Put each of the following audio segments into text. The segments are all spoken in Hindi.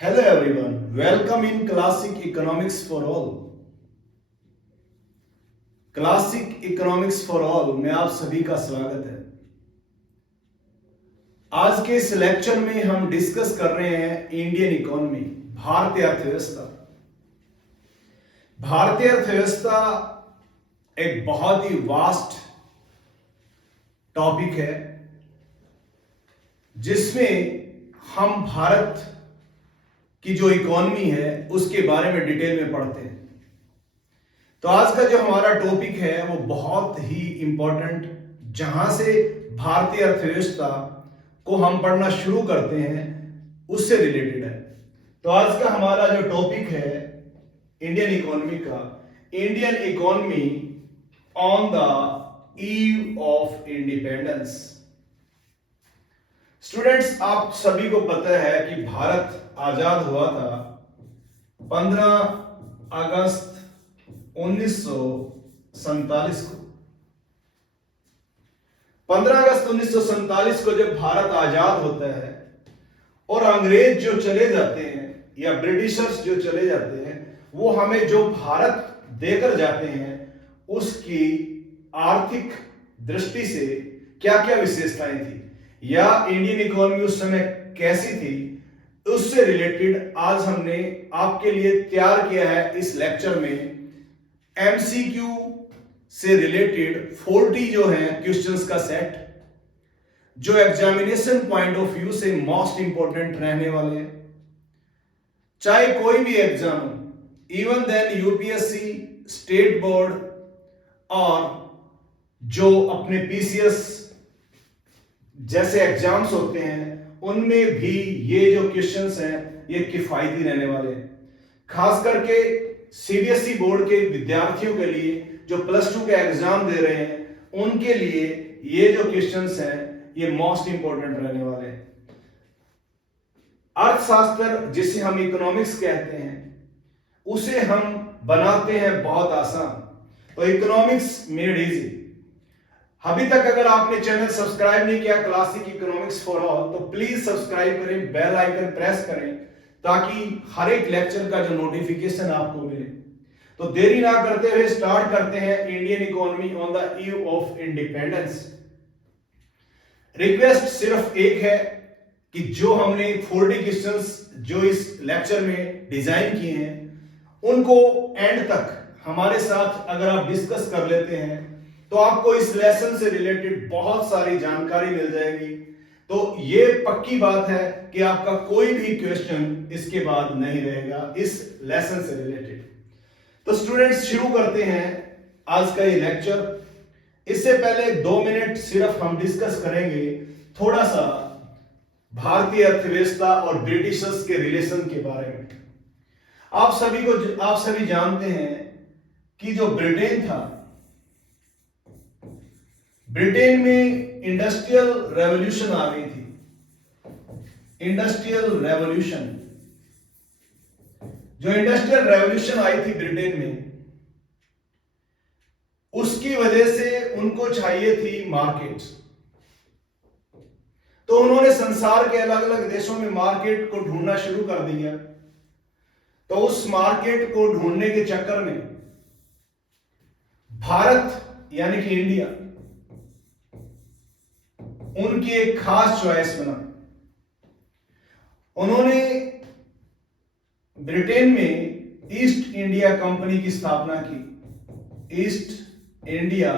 Hello everyone, welcome in Classic Economics for All. Classic economics for all में आप सभी का स्वागत है। आज के इस लेक्चर में हम डिस्कस कर रहे हैं इंडियन इकोनॉमी, भारतीय अर्थव्यवस्था। भारतीय अर्थव्यवस्था एक बहुत ही वास्ट टॉपिक है जिसमें हम भारत की जो इकोनॉमी है उसके बारे में डिटेल में पढ़ते हैं। तो आज का जो हमारा टॉपिक है वो बहुत ही इंपॉर्टेंट, जहां से भारतीय अर्थव्यवस्था को हम पढ़ना शुरू करते हैं उससे रिलेटेड है। तो आज का हमारा जो टॉपिक है इंडियन इकोनॉमी का, Indian economy on the eve of independence. Students, आप सभी को पता है कि भारत आजाद हुआ था 15 अगस्त 1947 को। 15 अगस्त 1947 को जब भारत आजाद होता है और अंग्रेज जो चले जाते हैं या ब्रिटिशर्स जो चले जाते हैं, वो हमें जो भारत देकर जाते हैं उसकी आर्थिक दृष्टि से क्या क्या विशेषताएं थी या इंडियन इकोनॉमी उस समय कैसी थी, उससे रिलेटेड आज हमने आपके लिए तैयार किया है इस लेक्चर में एमसीक्यू से रिलेटेड 40 जो है क्वेश्चंस का सेट, जो एग्जामिनेशन पॉइंट ऑफ व्यू से मोस्ट इंपॉर्टेंट रहने वाले हैं। चाहे कोई भी एग्जाम हो, even then UPSC, state board और जो अपने पीसीएस जैसे एग्जाम्स होते हैं, उनमें भी ये जो क्वेश्चंस हैं ये किफायती रहने वाले हैं। खास करके सीबीएसई बोर्ड के विद्यार्थियों के लिए जो प्लस 2 का एग्जाम दे रहे हैं, उनके लिए ये जो क्वेश्चंस हैं ये मोस्ट इंपॉर्टेंट रहने वाले हैं। अर्थशास्त्र जिसे हम इकोनॉमिक्स कहते हैं, उसे हम बनाते हैं बहुत आसान। तो इकोनॉमिक्स मेड इजी। अभी तक अगर आपने चैनल सब्सक्राइब नहीं किया क्लासिक इकोनॉमिक्स फॉर ऑल, तो प्लीज सब्सक्राइब करें, बेल आइकन प्रेस करें ताकि हर एक लेक्चर का जो नोटिफिकेशन आपको मिले। तो देरी ना करते हुए स्टार्ट करते हैं Indian economy on the eve of independence. Request सिर्फ एक है कि जो हमने 40 क्वेश्चंस जो इस लेक्चर में डिजाइन किए हैं, उनको एंड तक हमारे साथ अगर आप डिस्कस कर लेते हैं तो आपको इस लेसन से रिलेटेड बहुत सारी जानकारी मिल जाएगी। तो ये पक्की बात है कि आपका कोई भी क्वेश्चन इसके बाद नहीं रहेगा इस लेसन से रिलेटेड। तो स्टूडेंट्स, शुरू करते हैं आज का ये लेक्चर। इससे पहले 2 मिनट सिर्फ हम डिस्कस करेंगे थोड़ा सा भारतीय अर्थव्यवस्था और ब्रिटिशर्स के रिलेशन के बारे में। आप सभी जानते हैं कि जो ब्रिटेन था, ब्रिटेन में इंडस्ट्रियल रेवोल्यूशन आ गई थी। इंडस्ट्रियल रेवोल्यूशन, जो इंडस्ट्रियल रेवोल्यूशन आई थी ब्रिटेन में, उसकी वजह से उनको चाहिए थी मार्केट। तो उन्होंने संसार के अलग अलग देशों में मार्केट को ढूंढना शुरू कर दिया। तो उस मार्केट को ढूंढने के चक्कर में भारत यानी कि इंडिया उनकी एक खास चॉइस बना। उन्होंने ब्रिटेन में ईस्ट इंडिया कंपनी की स्थापना की। ईस्ट इंडिया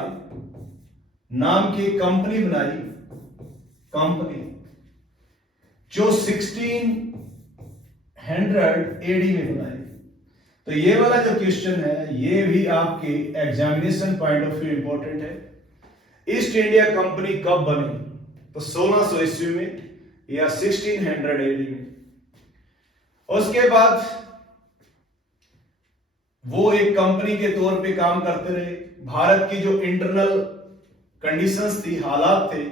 नाम की कंपनी बनाई, कंपनी जो 1600 एडी में बनाई। तो ये वाला जो क्वेश्चन है ये भी आपके examination point of view important है। ईस्ट इंडिया कंपनी कब बनी? तो 1600 ईस्वी में या 1600 एडी में। उसके बाद वो एक कंपनी के तौर पे काम करते रहे। भारत की जो इंटरनल कंडीशंस थी, हालात थे,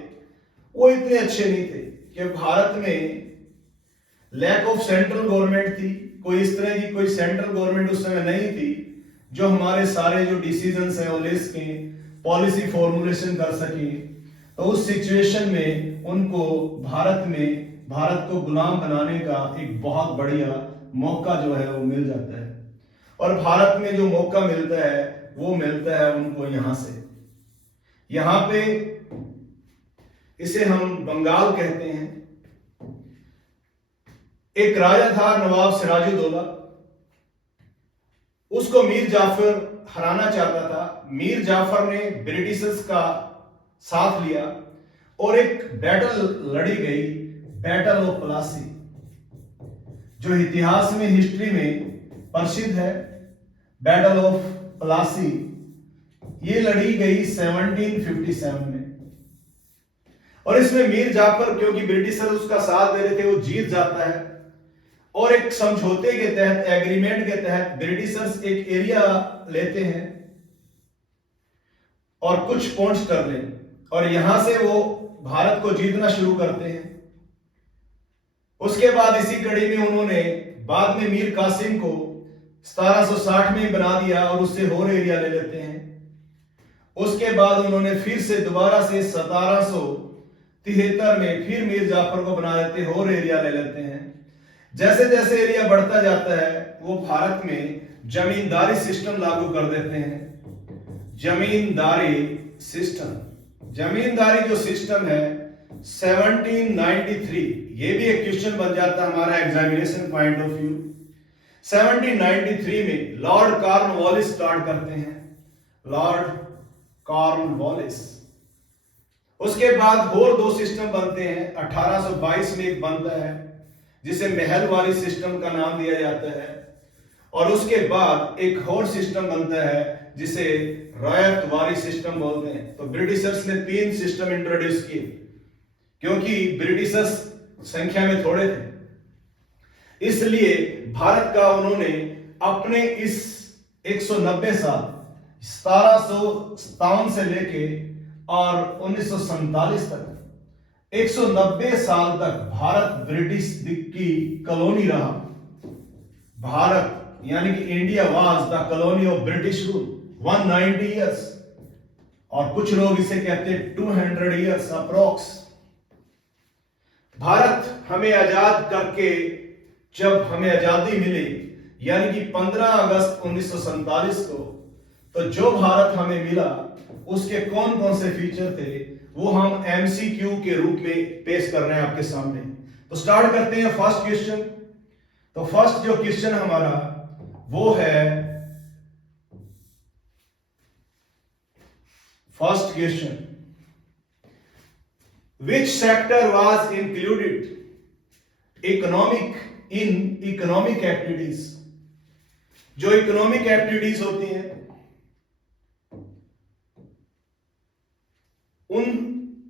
वो इतने अच्छे नहीं थे कि भारत में लैक ऑफ सेंट्रल गवर्नमेंट थी। कोई इस तरह की कोई सेंट्रल गवर्नमेंट उस समय नहीं थी जो हमारे सारे जो डिसीजंस हैं वो ले सकें, पॉलिसी फॉर्मुलेशन कर सके। तो उस सिचुएशन में उनको भारत में भारत को गुलाम बनाने का एक बहुत बढ़िया मौका जो है वो मिल जाता है। और भारत में जो मौका मिलता है वो मिलता है उनको यहां से। यहां पे इसे हम बंगाल कहते हैं। एक राजा था नवाब सिराजुद्दौला, उसको मीर जाफर हराना चाहता था। मीर जाफर ने ब्रिटिशर्स का साथ लिया और एक बैटल लड़ी गई, बैटल ऑफ प्लासी, जो इतिहास में, हिस्ट्री में प्रसिद्ध है। बैटल ऑफ प्लासी ये लड़ी गई 1757 में। और इसमें मीर जाफर, क्योंकि ब्रिटिशर उसका साथ दे रहे थे, वो जीत जाता है। और एक समझौते के तहत, एग्रीमेंट के तहत ब्रिटिशर्स एक एरिया लेते हैं और कुछ पॉइंट्स कर लें, और यहां से वो भारत को जीतना शुरू करते हैं। उसके बाद इसी कड़ी में उन्होंने बाद में मीर कासिम को 1760 में बना दिया और उससे और एरिया ले लेते हैं। उसके बाद उन्होंने फिर से दोबारा से 1773 में फिर मीर जाफर को बना देते हैं और एरिया ले लेते हैं। जैसे जैसे एरिया बढ़ता जाता है वो भारत में जमींदारी सिस्टम लागू कर देते हैं। जमींदारी सिस्टम, जमींदारी जो सिस्टम है 1793, ये भी एक क्वेश्चन बन जाता है हमारा एग्जामिनेशन पॉइंट ऑफ व्यू। 1793 में लॉर्ड कॉर्नवालिस स्टार्ट करते हैं, लॉर्ड कॉर्नवालिस। उसके बाद और दो सिस्टम बनते हैं। 1822 में एक बनता है जिसे महलवारी सिस्टम का नाम दिया जाता है, और उसके बाद एक और सिस्टम बनता है जिसे रैयतवारी सिस्टम बोलते हैं। तो ब्रिटिशर्स ने 3 सिस्टम इंट्रोड्यूस किए, क्योंकि ब्रिटिशर्स संख्या में थोड़े थे, इसलिए भारत का उन्होंने अपने इस 190 साल 1757 से लेके और 1947 तक 190 साल तक भारत ब्रिटिश की कॉलोनी रहा। भारत यानी कि India was the colony of British rule 190 years, और कुछ लोग इसे कहते हैं 200 इयर्स अप्रोक्स। भारत हमें आजाद करके, जब हमें आजादी मिली यानी कि 15 अगस्त 1947 को, तो जो भारत हमें मिला उसके कौन कौन से फीचर थे वो हम एमसीक्यू के रूप में पेश कर रहे हैं आपके सामने। तो स्टार्ट करते हैं फर्स्ट क्वेश्चन। तो फर्स्ट जो क्वेश्चन हमारा वो है, first question, which sector was included economic activities. जो इकोनॉमिक एक्टिविटीज होती हैं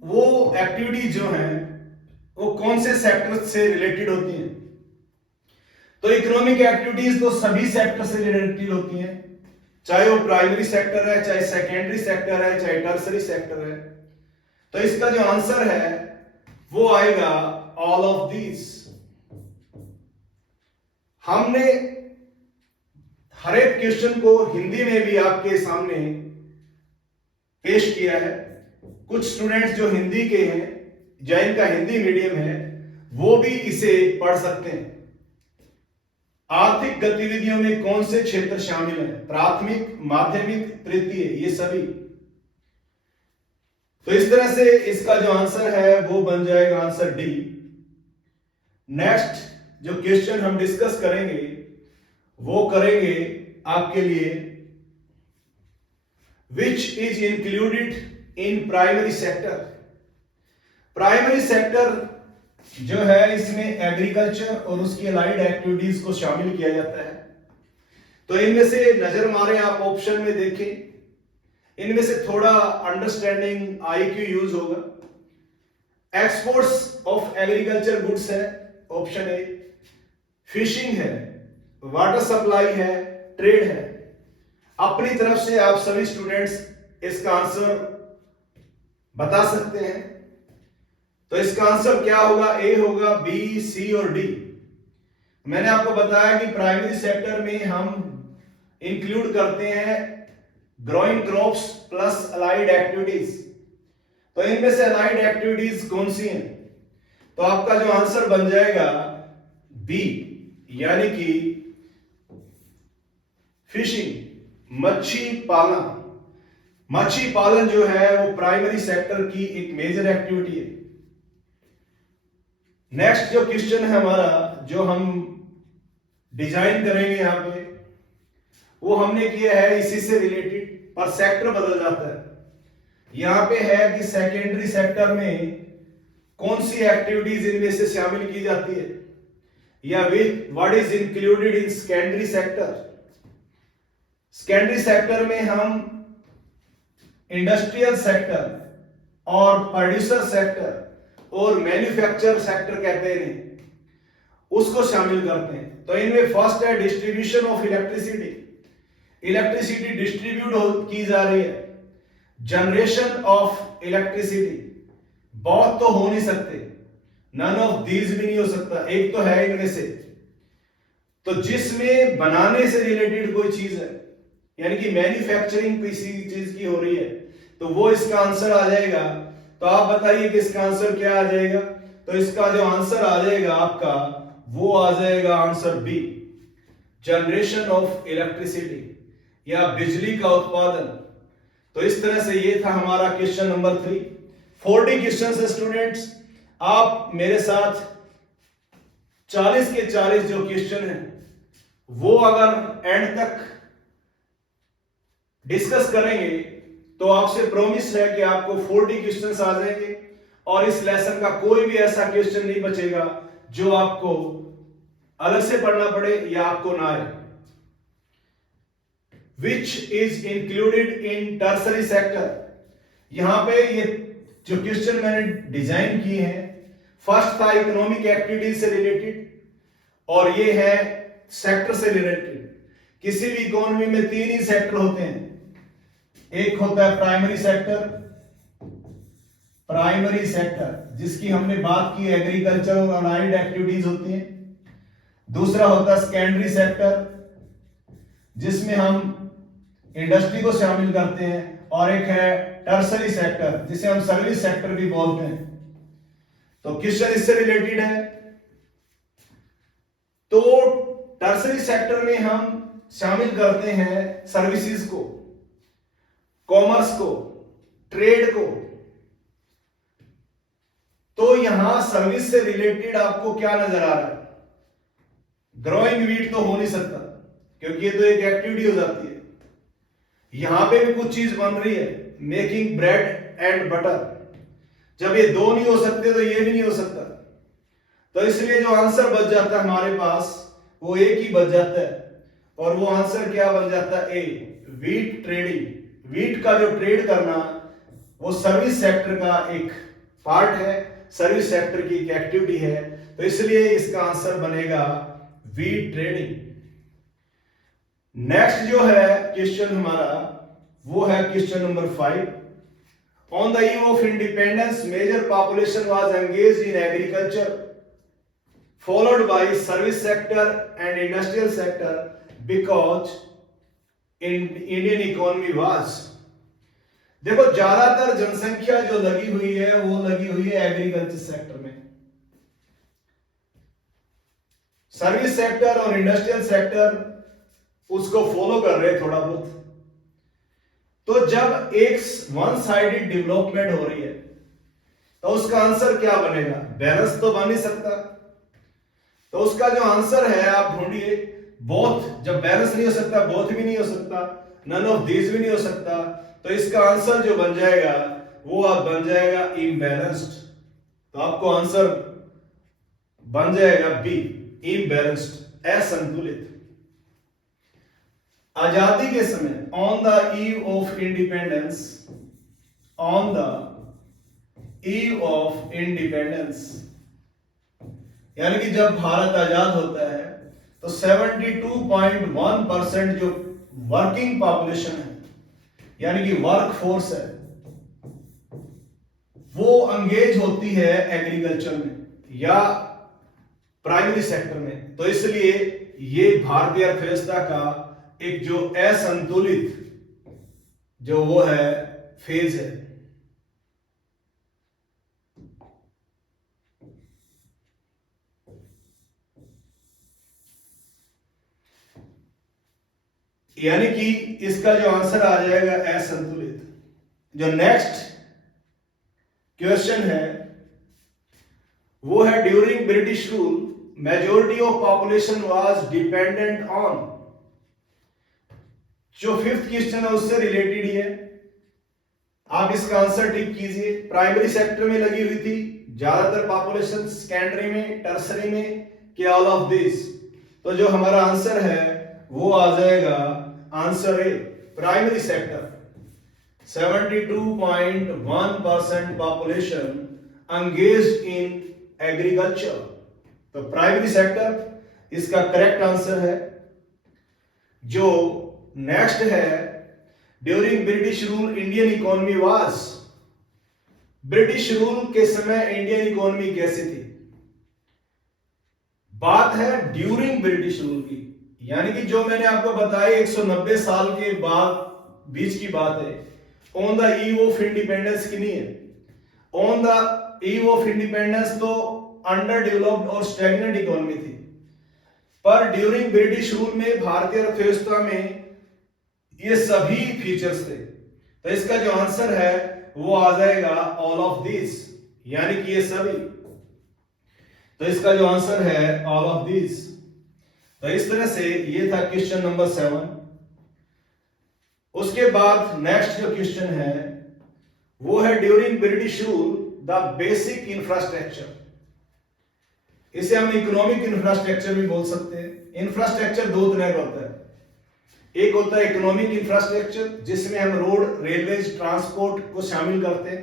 वो एक्टिविटीज जो हैं वो कौन से सेक्टर से रिलेटेड होती हैं। तो इकोनॉमिक एक्टिविटीज तो सभी सेक्टर से रिलेटेड होती हैं, चाहे वो प्राइमरी सेक्टर है, चाहे सेकेंडरी सेक्टर है, चाहे टर्सरी सेक्टर है। तो इसका जो आंसर है वो आएगा ऑल ऑफ दीज। हमने हर एक क्वेश्चन को हिंदी में भी आपके सामने पेश किया है। कुछ स्टूडेंट्स जो हिंदी के हैं, जिनका हिंदी मीडियम है, वो भी इसे पढ़ सकते हैं। आर्थिक गतिविधियों में कौन से क्षेत्र शामिल हैं? प्राथमिक, माध्यमिक, तृतीय, ये सभी। तो इस तरह से इसका जो आंसर है वो बन जाएगा आंसर डी। नेक्स्ट जो क्वेश्चन हम डिस्कस करेंगे वो करेंगे आपके लिए, which is included in primary sector. Primary sector जो है इसमें एग्रीकल्चर और उसकी अलाइड एक्टिविटीज को शामिल किया जाता है। तो इनमें से नजर मारें आप, ऑप्शन में देखें, इनमें से थोड़ा अंडरस्टैंडिंग आईक्यू यूज होगा। एक्सपोर्ट्स ऑफ एग्रीकल्चर गुड्स है ऑप्शन ए, फिशिंग है, वाटर सप्लाई है, ट्रेड है। अपनी तरफ से आप सभी स्टूडेंट्स इसका आंसर बता सकते हैं। तो इसका आंसर क्या होगा? ए होगा, बी, सी और डी। मैंने आपको बताया कि प्राइमरी सेक्टर में हम इंक्लूड करते हैं growing crops plus allied activities. तो इनमें से अलाइड एक्टिविटीज कौन सी हैं? तो आपका जो आंसर बन जाएगा बी, यानी कि फिशिंग, मच्छी पालन। मच्छी पालन जो है वो प्राइमरी सेक्टर की एक मेजर एक्टिविटी है। नेक्स्ट जो क्वेश्चन है हमारा, जो हम डिजाइन करेंगे यहां पे, वो हमने किया है इसी से रिलेटेड, पर सेक्टर बदल जाता है। यहां पे है कि सेकेंडरी सेक्टर में कौन सी एक्टिविटीज इनमें से शामिल की जाती है, या with what is included in secondary sector. Secondary sector में हम इंडस्ट्रियल सेक्टर और प्रोड्यूसर सेक्टर और मैन्युफैक्चर सेक्टर कहते हैं, उसको शामिल करते हैं। तो इनमें फर्स्ट है distribution of electricity. Electricity distribute की जा रही है। जनरेशन ऑफ इलेक्ट्रिसिटी, बहुत तो हो नहीं सकते, नन ऑफ दीज भी नहीं हो सकता, एक तो है इनमें से। तो जिसमें बनाने से रिलेटेड कोई चीज है, यानी कि मैन्युफैक्चरिंग किसी चीज की हो रही है, तो वो इसका आंसर आ जाएगा। तो आप बताइए कि इसका आंसर क्या आ जाएगा। तो इसका जो आंसर आ जाएगा आपका, वो आ जाएगा answer B, generation of electricity, या बिजली का उत्पादन। तो इस तरह से ये था हमारा क्वेश्चन नंबर 3। 40 क्वेश्चन है स्टूडेंट्स। आप मेरे साथ 40 के 40 जो क्वेश्चन है वो अगर एंड तक डिस्कस करेंगे तो आपसे प्रॉमिस है कि आपको 40 क्वेश्चंस आ जाएंगे, और इस लेसन का कोई भी ऐसा क्वेश्चन नहीं बचेगा जो आपको अलग से पढ़ना पड़े या आपको ना आए। Which is included in tertiary sector. यहां पे ये जो क्वेश्चन मैंने डिजाइन किए हैं, फर्स्ट था इकोनॉमिक एक्टिविटीज से रिलेटेड, और ये है सेक्टर से रिलेटेड। किसी भी इकोनॉमी में 3 ही सेक्टर होते हैं। एक होता है प्राइमरी सेक्टर, प्राइमरी सेक्टर जिसकी हमने बात की एग्रीकल्चर और अलाइड एक्टिविटीज होती हैं। दूसरा होता है सेकेंडरी सेक्टर, जिसमें हम इंडस्ट्री को शामिल करते हैं, और एक है टर्सरी सेक्टर जिसे हम सर्विस सेक्टर भी बोलते हैं। तो क्वेश्चन इससे रिलेटेड है। तो टर्सरी सेक्टर में हम शामिल करते हैं सर्विसेज को, कॉमर्स को, ट्रेड को। तो यहां सर्विस से रिलेटेड आपको क्या नजर आ रहा है? ग्रोइंग वीट तो हो नहीं सकता, क्योंकि ये तो एक एक्टिविटी हो जाती है। यहां पे भी कुछ चीज बन रही है, मेकिंग ब्रेड एंड बटर। जब ये दो नहीं हो सकते तो ये भी नहीं हो सकता। तो इसलिए जो आंसर बच जाता है हमारे पास, वो एक ही बच जाता है, और वो आंसर क्या बन जाता है? ए, वीट ट्रेडिंग। वीट का जो ट्रेड करना, वो सर्विस सेक्टर का एक पार्ट है, सर्विस सेक्टर की एक एक्टिविटी है। तो इसलिए इसका आंसर बनेगा वीट ट्रेडिंग। नेक्स्ट जो है क्वेश्चन हमारा, वो है question number 5। On the eve of independence major population was engaged in agriculture followed by service sector and industrial sector because Indian economy was. देखो, ज्यादातर जनसंख्या जो लगी हुई है वो लगी हुई है एग्रीकल्चर सेक्टर में। सर्विस सेक्टर और इंडस्ट्रियल सेक्टर उसको फॉलो कर रहे हैं थोड़ा बहुत। तो जब एक वन साइडेड डेवलपमेंट हो रही है तो उसका आंसर क्या बनेगा? बैलेंस तो बन नहीं सकता। तो उसका जो आंसर है आप ढूंढिए। बोथ, जब बैलेंस नहीं हो सकता, बोथ भी नहीं हो सकता, नन ऑफ दीज भी नहीं हो सकता। तो इसका आंसर जो बन जाएगा वो आप बन जाएगा इम्बैलेंस्ड। तो आपको आंसर बन जाएगा बी, इम्बैलेंस्ड, असंतुलित। आजादी के समय, on the eve of independence, on the eve of independence, यानी कि जब भारत आजाद होता है तो 72.1% जो वर्किंग पॉपुलेशन है, यानी कि वर्क फोर्स है, वो अंगेज होती है एग्रीकल्चर में या प्राइमरी सेक्टर में। तो इसलिए ये भारतीय अर्थव्यवस्था का एक जो असंतुलित जो वो है फेज है। यानी कि इसका जो आंसर आ जाएगा असंतुलित। जो नेक्स्ट क्वेश्चन है वो है during British rule majority of population was dependent on. जो फिफ्थ क्वेश्चन है उससे रिलेटेड ही है, आप इसका आंसर टिक कीजिए। प्राइमरी सेक्टर में लगी हुई थी ज्यादातर पॉपुलेशन, सेकेंडरी में, टर्सरी में, कि ऑल ऑफ दिस। तो जो हमारा आंसर है वो आ जाएगा answer A, primary sector. 72.1% population engaged in agriculture. तो प्राइमरी सेक्टर इसका करेक्ट आंसर है। जो नेक्स्ट है during British rule Indian economy was. British rule के समय इंडियन इकोनॉमी कैसी थी? बात है ड्यूरिंग ब्रिटिश रूल की, यानी कि जो मैंने आपको बताया 190 साल के बाद बीच की बात है। On the eve of independence की नहीं है। On the eve of independence तो अंडर डेवलप्ड और स्टैग्नेंट इकोनॉमी थी, पर ड्यूरिंग ब्रिटिश रूल में भारतीय अर्थव्यवस्था में ये सभी फीचर्स थे। तो इसका जो आंसर है वो आ जाएगा ऑल ऑफ दिस, यानी कि ये सभी। तो इसका जो आंसर है ऑल ऑफ दिस। तो इस तरह से ये था क्वेश्चन नंबर 7। उसके बाद नेक्स्ट जो क्वेश्चन है वो है during British rule the basic infrastructure. इसे हम इकोनॉमिक इंफ्रास्ट्रक्चर भी बोल सकते हैं। इंफ्रास्ट्रक्चर दो तरह का होता है, एक होता है इकोनॉमिक इंफ्रास्ट्रक्चर जिसमें हम रोड, रेलवेज, ट्रांसपोर्ट को शामिल करते हैं,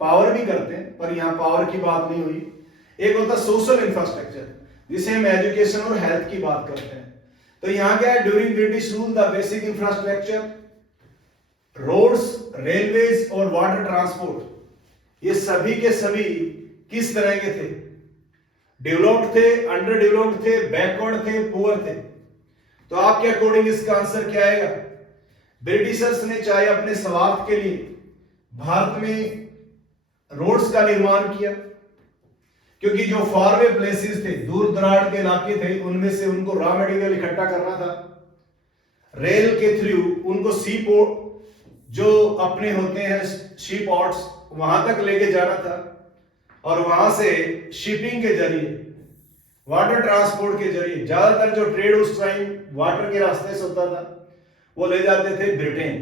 पावर भी करते हैं, पर यहां पावर की बात नहीं हुई। एक होता है सोशल इंफ्रास्ट्रक्चर जिसे हम एजुकेशन और हेल्थ की बात करते हैं। तो यहां क्या है, during British rule the basic infrastructure, roads, railways और वाटर ट्रांसपोर्ट, ये सभी के सभी किस तरह के थे? डेवलप्ड थे, अंडर डेवलप्ड थे, बैकवर्ड थे, पुअर थे। तो आपके अकॉर्डिंग इसका आंसर क्या आएगा? ब्रिटिशर्स ने चाहे अपने स्वार्थ के लिए भारत में रोड्स का निर्माण किया, क्योंकि जो फारवे प्लेसेस थे, दूर दराज के इलाके थे, उनमें से उनको रॉ मटेरियल इकट्ठा करना था। रेल के थ्रू उनको सी पोर्ट, जो अपने होते हैं शी पोर्ट्स, वहां तक लेके जाना था, और वहां से शिपिंग के जरिए, वाटर ट्रांसपोर्ट के जरिए, ज्यादातर जो ट्रेड उस टाइम वाटर के रास्ते से होता था वो ले जाते थे ब्रिटेन।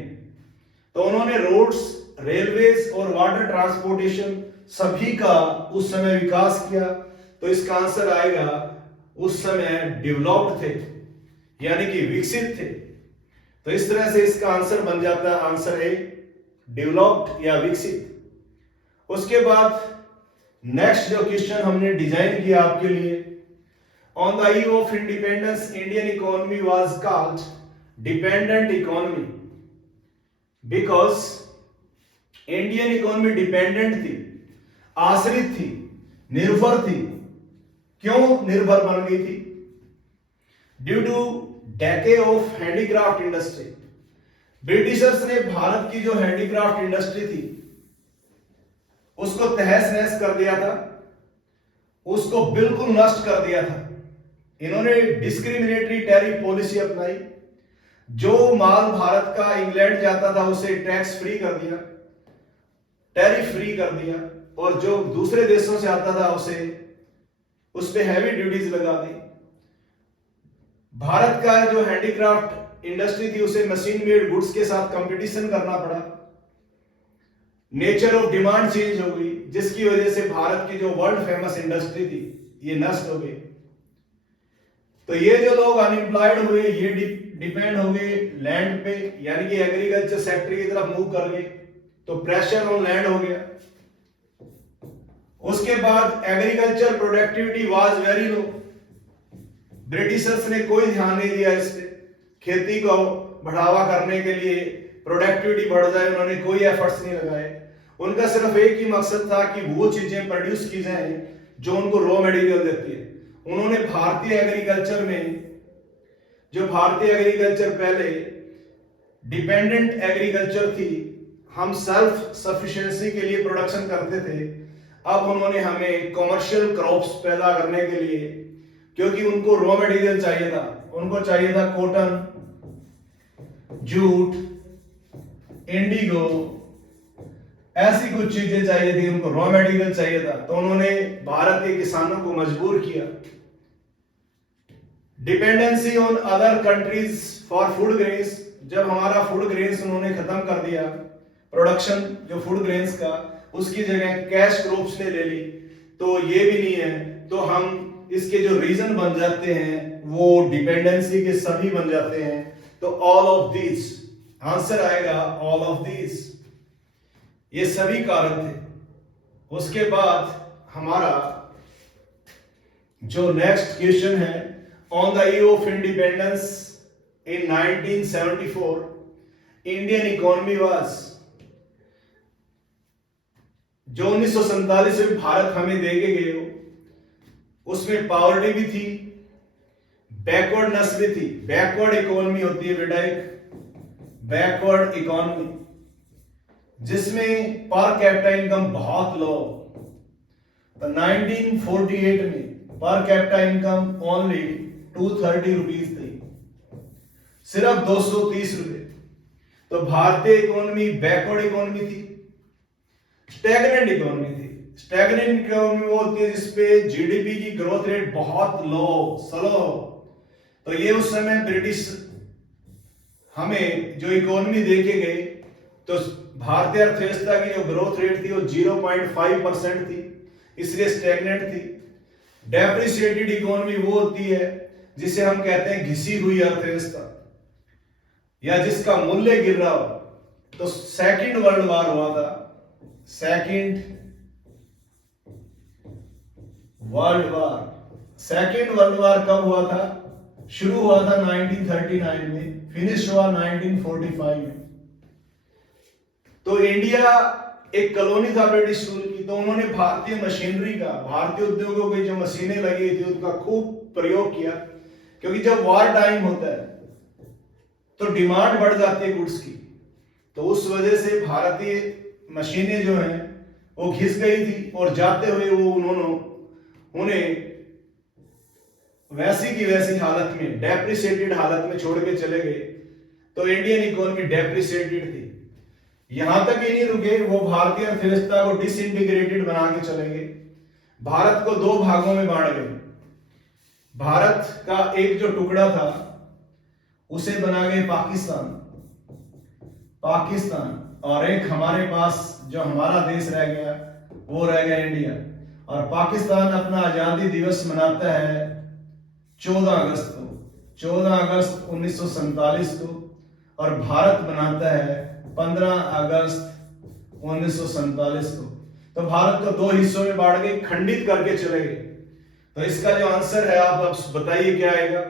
तो उन्होंने रोड्स, रेलवेज और वाटर ट्रांसपोर्टेशन सभी का उस समय विकास किया। तो इसका आंसर आएगा उस समय डेवलप्ड थे, यानी कि विकसित थे। तो इस तरह से इसका आंसर बन जाता है आंसर ए, डेवलप्ड या विकसित। उसके बाद नेक्स्ट जो क्वेश्चन हमने डिजाइन किया आपके लिए, on the eve of independence Indian economy was called dependent economy because Indian economy dependent थी, आश्रित थी, निर्भर थी। क्यों निर्भर बन गई थी? Due to decade of handicraft industry. Britishers ने भारत की जो हैंडीक्राफ्ट इंडस्ट्री थी उसको तहस नहस कर दिया था, उसको बिल्कुल नष्ट कर दिया था। इन्होंने डिस्क्रिमिनेटरी टैरिफ पॉलिसी अपनाई। जो माल भारत का इंग्लैंड जाता था उसे टैक्स फ्री कर दिया, टैरिफ फ्री कर दिया, और जो दूसरे देशों से आता था उस पे हैवी ड्यूटीज लगा दी। भारत का जो हैंडीक्राफ्ट इंडस्ट्री थी उसे मशीन मेड गुड्स के साथ कंपटीशन करना पड़ा। नेचर ऑफ डिमांड चेंज हो गई, जिसकी वजह से भारत की जो वर्ल्ड फेमस इंडस्ट्री थी ये नष्ट हो गई। तो ये जो लोग अनएम्प्लॉयड हुए ये डिपेंड हो गए लैंड पे, यानी कि एग्रीकल्चर सेक्टर की तरफ मूव कर गए, तो प्रेशर ऑन लैंड हो गया। उसके बाद agriculture productivity was very low. Britishers ने कोई ध्यान नहीं दिया इस पे, खेती को बढ़ावा करने के लिए, प्रोडक्टिविटी बढ़ जाए, उन्होंने कोई एफर्ट्स नहीं लगाए। उनका सिर्फ एक ही मकसद था कि वो चीजें प्रोड्यूस की जाएं जो उनको रॉ मटेरियल देती है। उन्होंने भारतीय एग्रीकल्चर में, जो भारतीय एग्रीकल्चर पहले डिपेंडेंट एग्रीकल्चर थी, हम सेल्फ सफिशिएंसी के लिए प्रोडक्शन करते थे, अब उन्होंने हमें कमर्शियल क्रॉप्स पैदा करने के लिए, क्योंकि उनको रॉ मटेरियल चाहिए था, उनको चाहिए था कॉटन, जूट, इंडिगो, ऐसी कुछ चीजें चाहिए थी उनको, रॉ मटेरियल चाहिए था। तो उन्होंने भारत के किसानों को मजबूर किया। Dependency on other countries for food grains, जब हमारा फूड ग्रेन्स उन्होंने खत्म कर दिया, प्रोडक्शन जो फूड ग्रेन्स का, उसकी जगह कैश क्रॉप्स ने ले ली, तो ये भी नहीं है, तो हम इसके जो रीजन बन जाते हैं वो डिपेंडेंसी के सभी बन जाते हैं। तो ऑल ऑफ दिस, आंसर आएगा ऑल ऑफ दिस, ये सभी कारण थे। उसके बाद हमारा जो नेक्स्ट क्वेश्चन है, on the eve of independence in 1974 Indian economy was, जो 1947 में भारत हमें दे के गए हो, उसमें पॉवर्टी भी थी, बैकवर्डनेस भी थी। बैकवर्ड इकोनॉमी होती है बेटा एक, बैकवर्ड इकोनॉमी जिसमें पर कैपिटा इनकम बहुत लो। तो 1948 में per capita income only 230 rupees थी, सिर्फ 230 रुपए। तो भारतीय इकोनॉमी बैकवर्ड इकोनॉमी थी, स्टैग्नेंट इकोनॉमी थी। स्टैग्नेंट इकोनॉमी वो होती है जिसपे जीडीपी की ग्रोथ रेट बहुत लो, स्लो। तो ये उस समय ब्रिटिश हमें जो इकोनॉमी दे के गए, तो भारतीय अर्थव्यवस्था की जो ग्रोथ रेट थी वो 0.5% थी, इसलिए स्टैग्नेंट थी। डेप्रिसिएटेड इकोनॉमी वो होती है जिसे हम कहते हैं घिसी हुई अर्थव्यवस्था, या जिसका मूल्य गिर रहा हो। तो सेकंड वर्ल्ड वॉर हुआ था, सेकंड वर्ल्ड वॉर कब हुआ था? शुरू हुआ था 1939 में, फिनिश हुआ 1945 में। तो इंडिया एक कॉलोनी था ब्रिटिश रूल की, तो उन्होंने भारतीय मशीनरी का, भारतीय उद्योगों की जो मशीनें लगी थी उनका खूब प्रयोग किया, क्योंकि जब वॉर टाइम होता है तो डिमांड बढ़ जाती है गुड्स की। तो उस वजह से भारतीय मशीनें जो हैं वो घिस गई थी, और जाते हुए वो उन्हें वैसी की वैसी हालत में, डेप्रिसिएटेड हालत में छोड़ के चले गए। तो इंडियन इकोनॉमी डेप्रिसिएटेड थी। यहां तक ही नहीं रुके, वो भारतीय अर्थव्यवस्था को डिसइंटीग्रेटेड बना के चले गए, भारत को दो भागों में बांट गए। भारत का एक जो टुकड़ा था उसे बना गए पाकिस्तान, और एक हमारे पास जो हमारा देश रह गया वो रह गया इंडिया। और पाकिस्तान अपना आजादी दिवस मनाता है 14 अगस्त को, 14 अगस्त 1947 को, और भारत मनाता है 15 अगस्त 1947 को। तो भारत को दो हिस्सों में बांट के खंडित करके चले गए। तो इसका जो आंसर है आप अब बताइए क्या आएगा?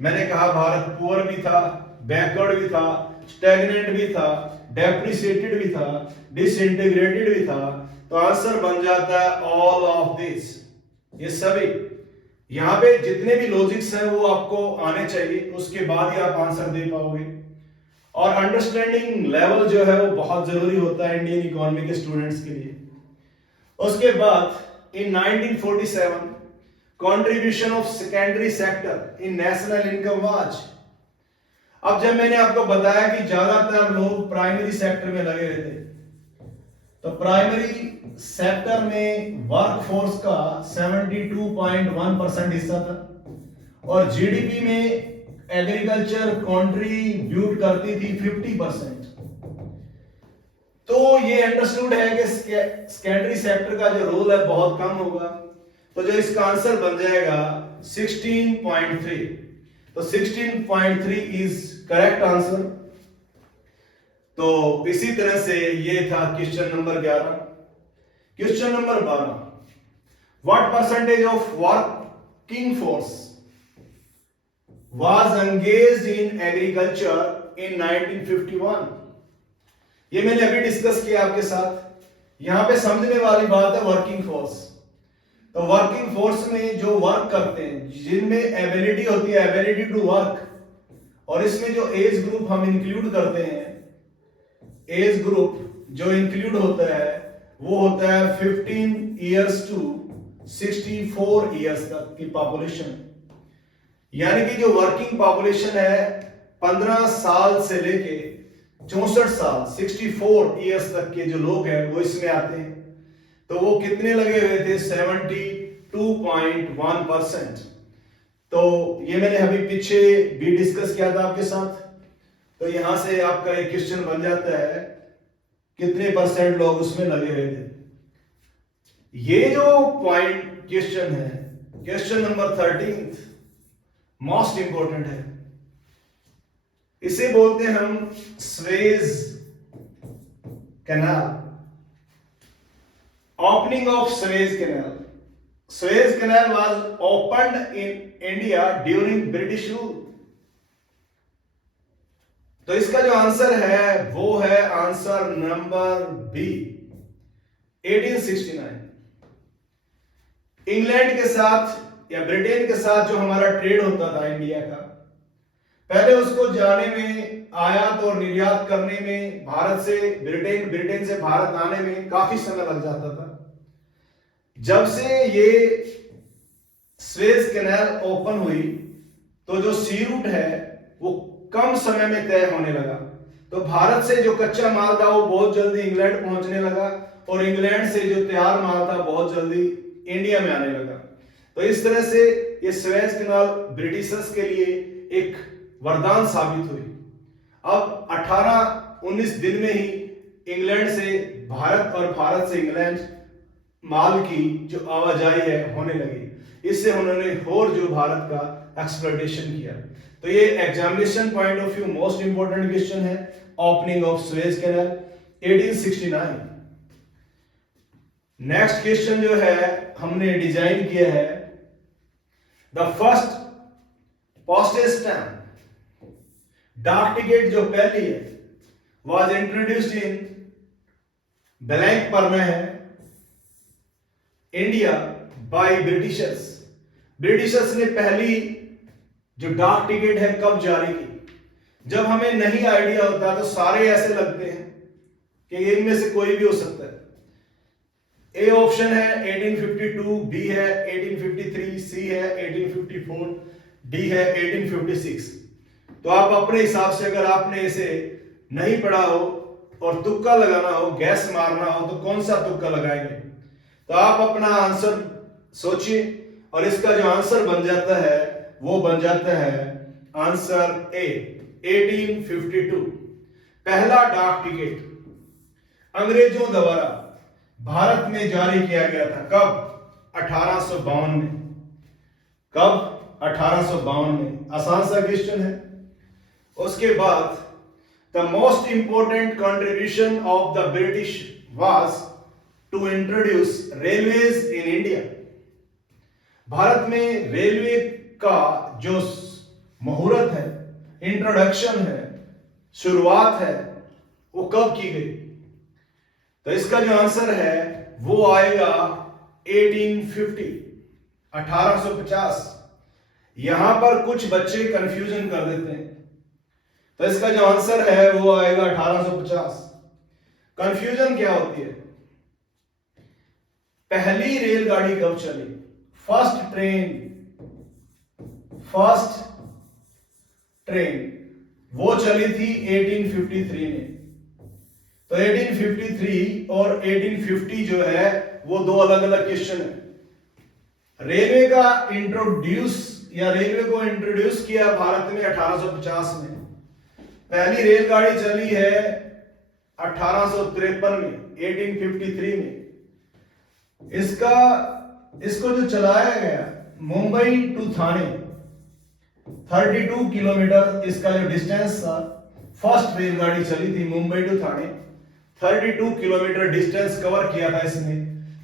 मैंने कहा भारत पुअर भी था, बैकवर्ड भी था, स्टैग्नेंट भी था, डेप्रिसिएटेड भी था, डिसइंटीग्रेटेड भी था। तो आंसर बन जाता है ऑल ऑफ दिस, ये सभी। यहां पे जितने भी लॉजिक्स हैं वो आपको आने चाहिए, उसके बाद ही आप आंसर दे पाओगे। और अंडरस्टैंडिंग लेवल जो है वो बहुत जरूरी होता है इंडियन इकोनॉमी के स्टूडेंट्स के लिए। उसके बाद इन 1947 contribution of secondary sector in national income was. अब जब मैंने आपको बताया कि ज्यादातर लोग प्राइमरी सेक्टर में लगे रहते, तो प्राइमरी सेक्टर में वर्कफोर्स का 72.1% हिस्सा था, और जीडीपी में एग्रीकल्चर कंट्रीब्यूट करती थी 50%। तो ये अंडरस्टूड है कि सेकेंडरी सेक्टर का जो रोल है बहुत कम होगा। तो जो इसका आंसर बन जाएगा 16.3। तो 16.3 इज करेक्ट आंसर। तो इसी तरह से ये था question number 11। Question number 12, what percentage of working force was engaged in agriculture in 1951? ये मैंने अभी डिस्कस किया आपके साथ। यहां पे समझने वाली बात है वर्किंग फोर्स। तो वर्किंग फोर्स में जो वर्क करते हैं, जिनमें एबिलिटी होती है, एबिलिटी टू वर्क, और इसमें जो एज ग्रुप हम इंक्लूड करते हैं, एज ग्रुप जो इंक्लूड होता है वो होता है 15 इयर्स टू 64 इयर्स तक की पॉपुलेशन। यानी कि जो वर्किंग पॉपुलेशन है 15 साल से लेके 64 साल 64 ईयर्स तक के जो लोग हैं वो इसमें आते हैं। तो वो कितने लगे हुए थे? 72.1%। तो ये मैंने अभी पीछे भी डिस्कस किया था आपके साथ। तो यहां से आपका एक क्वेश्चन बन जाता है कितने परसेंट लोग उसमें लगे हुए थे। ये जो पॉइंट क्वेश्चन है, क्वेश्चन नंबर 13 मोस्ट इंपॉर्टेंट है। इसे बोलते हैं हम Suez canal, opening of Suez canal. Suez canal was opened in India during British rule. तो इसका जो आंसर है वो है आंसर नंबर बी, 1869। इंग्लैंड के साथ या ब्रिटेन के साथ जो हमारा ट्रेड होता था इंडिया का, पहले उसको जाने में, आयात और निर्यात करने में भारत से ब्रिटेन, ब्रिटेन से भारत आने में काफी समय लग जाता था। जब से ये स्वेज कैनाल ओपन हुई तो जो सी रूट है वो कम समय में तय होने लगा। तो भारत से जो कच्चा माल था वो बहुत जल्दी इंग्लैंड पहुंचने लगा और इंग्लैंड से जो तैयार माल था बहुत जल्दी इंडिया में आने लगा। तो इस तरह से ये स्वेज कैनाल ब्रिटिशर्स के लिए एक वरदान साबित हुई। अब 18-19 दिन में ही इंग्लैंड से भारत और भारत से इंग्लैंड माल की जो आवाजाही है होने लगी। इससे उन्होंने और जो भारत का एक्सप्लोइटेशन किया। तो ये examination point of view most important question है, opening of Suez canal 1869। Next question जो है हमने डिजाइन किया है, द फर्स्ट पोस्टेज स्टैम्प, डाक टिकट जो पहली है, वाज इंट्रोड्यूस्ड इन ब्लैंक पर में है इंडिया बाय ब्रिटिशर्स। ब्रिटिशर्स ने पहली जो डाक टिकट है कब जारी की? जब हमें नहीं आइडिया होता तो सारे ऐसे लगते हैं कि इनमें से कोई भी हो सकता है। ए ऑप्शन है 1852, बी है 1853, सी है 1854, डी है 1856। तो आप अपने हिसाब से, अगर आपने इसे नहीं पढ़ा हो और तुक्का लगाना हो, गैस मारना हो, तो कौन सा तुक्का लगाएंगे? तो आप अपना आंसर सोचिए और इसका जो आंसर बन जाता है वो बन जाता है आंसर ए 1852। पहला डाक टिकट अंग्रेजों द्वारा भारत में जारी किया गया था कब? 1852 में। कब? 1852 में। आसान सा क्वेश्चन है। उसके बाद the most important contribution of the British was to introduce railways in India. Bharat में रेलवे का जो मुहूर्त है, इंट्रोडक्शन है, शुरुआत है, वो कब की गई? तो इसका जो आंसर है वो आएगा 1850, 1850। यहां पर कुछ बच्चे कंफ्यूजन कर देते हैं, तो इसका जो आंसर है वो आएगा 1850। कंफ्यूजन क्या होती है? पहली रेलगाड़ी कब चली? फर्स्ट ट्रेन वो चली थी 1853 में। तो 1853 और 1850 जो है वो दो अलग अलग क्वेश्चन है। रेलवे का इंट्रोड्यूस या रेलवे को इंट्रोड्यूस किया भारत में 1850 में। पहली रेलगाड़ी चली है 1853 में, 1853 में। इसको जो चलाया गया मुंबई टू थाने 32 किलोमीटर इसका जो डिस्टेंस था, फर्स्ट रेलगाड़ी चली थी Mumbai to Thane, 32 kilometre distance cover किया था इसने।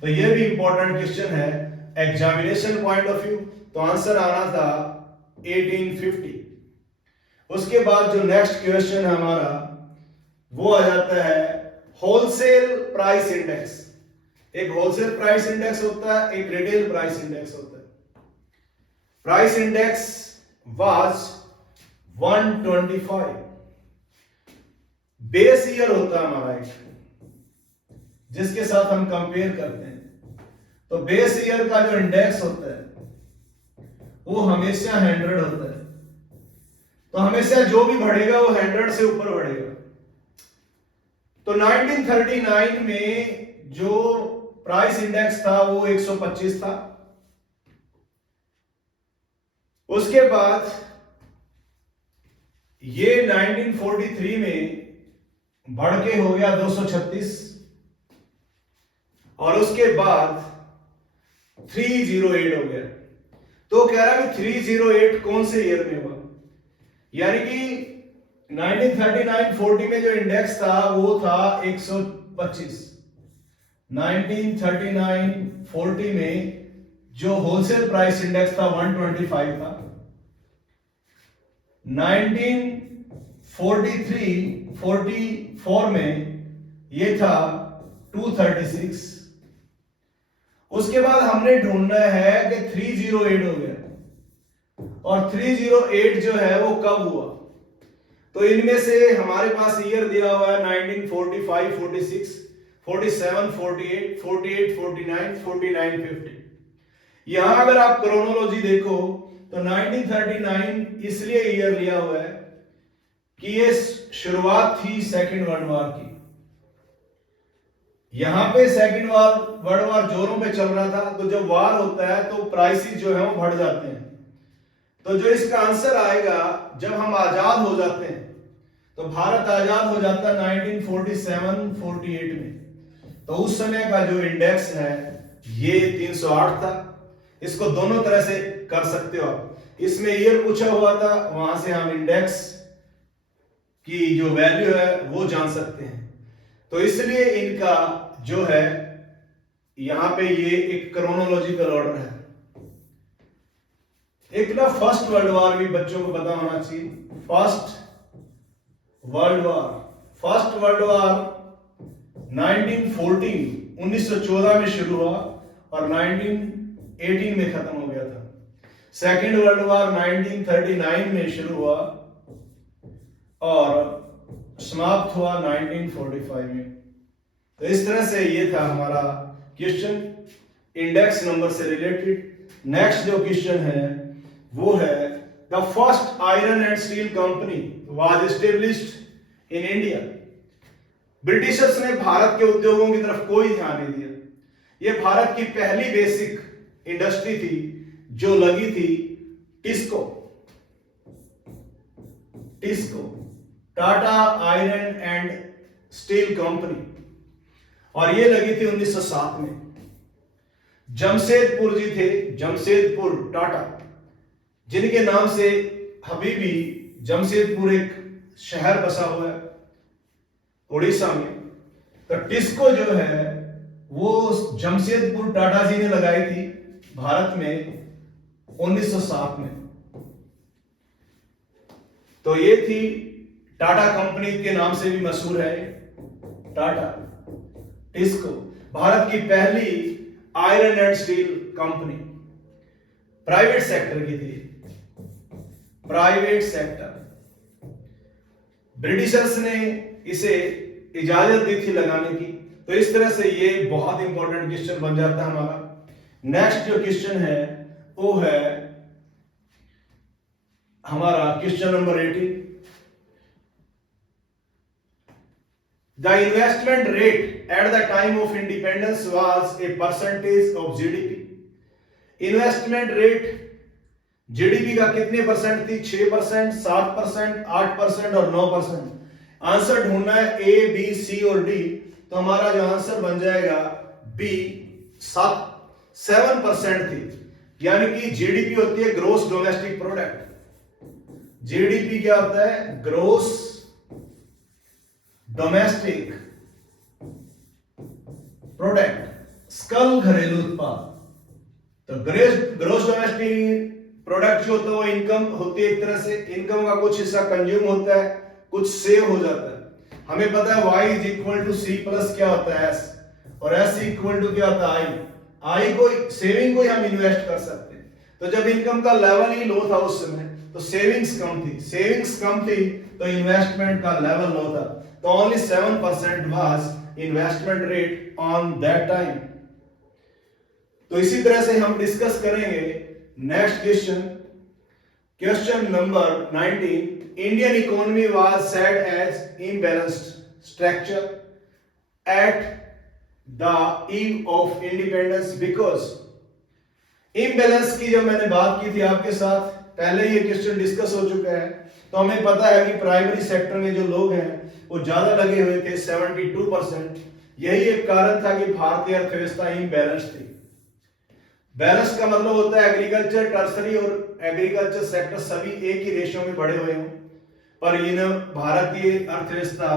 तो ये भी इंपॉर्टेंट क्वेश्चन है एग्जामिनेशन पॉइंट ऑफ व्यू। तो आंसर आना था 1850। उसके बाद जो नेक्स्ट क्वेश्चन है हमारा वो आ जाता है होलसेल प्राइस इंडेक्स। एक होलसेल प्राइस इंडेक्स होता है, एक रिटेल प्राइस इंडेक्स होता है। Price index was 125। Base year होता है हमारा एक, जिसके साथ हम कंपेयर करते हैं। तो बेस ईयर का जो इंडेक्स होता है वो हमेशा 100 होता है। तो हमेशा जो भी बढ़ेगा वो 100 से ऊपर बढ़ेगा। तो 1939 में जो प्राइस इंडेक्स था वो 125 था। उसके बाद ये 1943 में बढ़ के हो गया 236 और उसके बाद 308 हो गया। तो कह रहा है 308 कौन से ईयर में हुआ, यानी कि 1939-40 में जो इंडेक्स था वो था 125। 1939-40 में जो होलसेल प्राइस इंडेक्स था 125 था। 1943-44 में ये था 236। उसके बाद हमने ढूंढना है कि 308 हो गया, और 308 जो है वो कब हुआ। तो इनमें से हमारे पास ईयर दिया हुआ है 1945, 46, 47, 48, 48, 49, 49, 50। यहां अगर आप क्रोनोलॉजी देखो तो 1939 इसलिए ईयर लिया हुआ है कि ये शुरुआत थी सेकेंड वर्ल्ड वॉर की। यहां पे सेकेंड वर्ल्ड वॉर जोरों में चल रहा था, तो जब वार होता है तो प्राइसेस जो है वो बढ़ जाते हैं। तो जो इसका आंसर आएगा, जब हम आजाद हो जाते हैं, तो भारत आजाद हो जाता है 1947-48 में, तो उस समय का जो इंडेक्स है ये 308 था। इसको दोनों तरह से कर सकते हो आप, इसमें ईयर पूछा हुआ था, वहां से हम इंडेक्स की जो वैल्यू है वो जान सकते हैं। तो इसलिए इनका जो है यहां पे ये एक क्रोनोलॉजिकल ऑर्डर है। एक ना फर्स्ट वर्ल्ड वॉर भी बच्चों को पता होना चाहिए। फर्स्ट वर्ल्ड वॉर 1914 में शुरू हुआ और 1918 में खत्म हो गया था। सेकेंड वर्ल्ड वॉर 1939 में शुरू हुआ और समाप्त हुआ 1945 में। तो इस तरह से ये था हमारा क्वेश्चन इंडेक्स नंबर से रिलेटेड। नेक्स्ट जो क्वेश्चन है वो है the first iron and steel company was established in India. Britishers ने भारत के उद्योगों की तरफ कोई ध्यान नहीं दिया। ये भारत की पहली बेसिक इंडस्ट्री थी जो लगी थी TISCO Tata iron and steel company, और ये लगी थी 1907 में। जमशेदपुर जी थे, जमशेदपुर टाटा, जिनके नाम से अभी भी जमशेदपुर एक शहर बसा हुआ है उड़ीसा में। तो टिस्को जो है वो जमशेदपुर टाटा जी ने लगाई थी भारत में 1907 में। तो ये थी टाटा कंपनी के नाम से भी मशहूर है। टाटा टिस्को भारत की पहली iron and steel company, private sector की थी, प्राइवेट सेक्टर। ब्रिटिशर्स ने इसे इजाजत दी थी लगाने की। तो इस तरह से ये बहुत इंपॉर्टेंट क्वेश्चन बन जाता है हमारा। नेक्स्ट जो क्वेश्चन है वो है हमारा question number 18। The investment rate at the time of independence was a percentage of GDP. Investment rate GDP का कितने परसेंट थी? 6%, 7%, 8% और 9%। आंसर ढूंढना है ए, बी, सी और डी। तो हमारा जो आंसर बन जाएगा बी, 7% थी। यानी कि जीडीपी होती है ग्रोस डोमेस्टिक प्रोडक्ट। जीडीपी क्या होता है? ग्रोस डोमेस्टिक प्रोडक्ट, सकल घरेलू उत्पाद। तो ग्रोस डोमेस्टिक प्रोडक्ट जो होता है वो इनकम होती है। एक तरह से इनकम का कुछ हिस्सा कंज्यूम होता है, कुछ सेव हो जाता है। हमें पता है y is equal to C plus क्या होता है s, और s इक्वल टू क्या होता है i को सेविंग को हम इन्वेस्ट कर सकते हैं। तो जब इनकम का लेवल ही लो था उस समय, तो सेविंग्स कम थी तो इन्वेस्टमेंट का लेवल लो था। तो only 7% was investment rate on that time. तो इसी तरह से हम डिस्कस करेंगे next question. Question number 19. Indian economy was said as imbalanced structure at the eve of independence because imbalance की जब मैंने बात की थी आपके साथ, पहले ये क्वेश्चन डिस्कस हो चुका है, तो हमें पता है कि प्राइमरी सेक्टर में जो लोग हैं वो ज्यादा लगे हुए थे 72%। यही एक कारण था कि भारतीय अर्थव्यवस्था इम्बैलेंस थी। बैलेंस का मतलब होता है एग्रीकल्चर, टर्सरी और एग्रीकल्चर सेक्टर सभी एक ही रेशो में बढ़े हुए हों, पर इन भारतीय अर्थव्यवस्था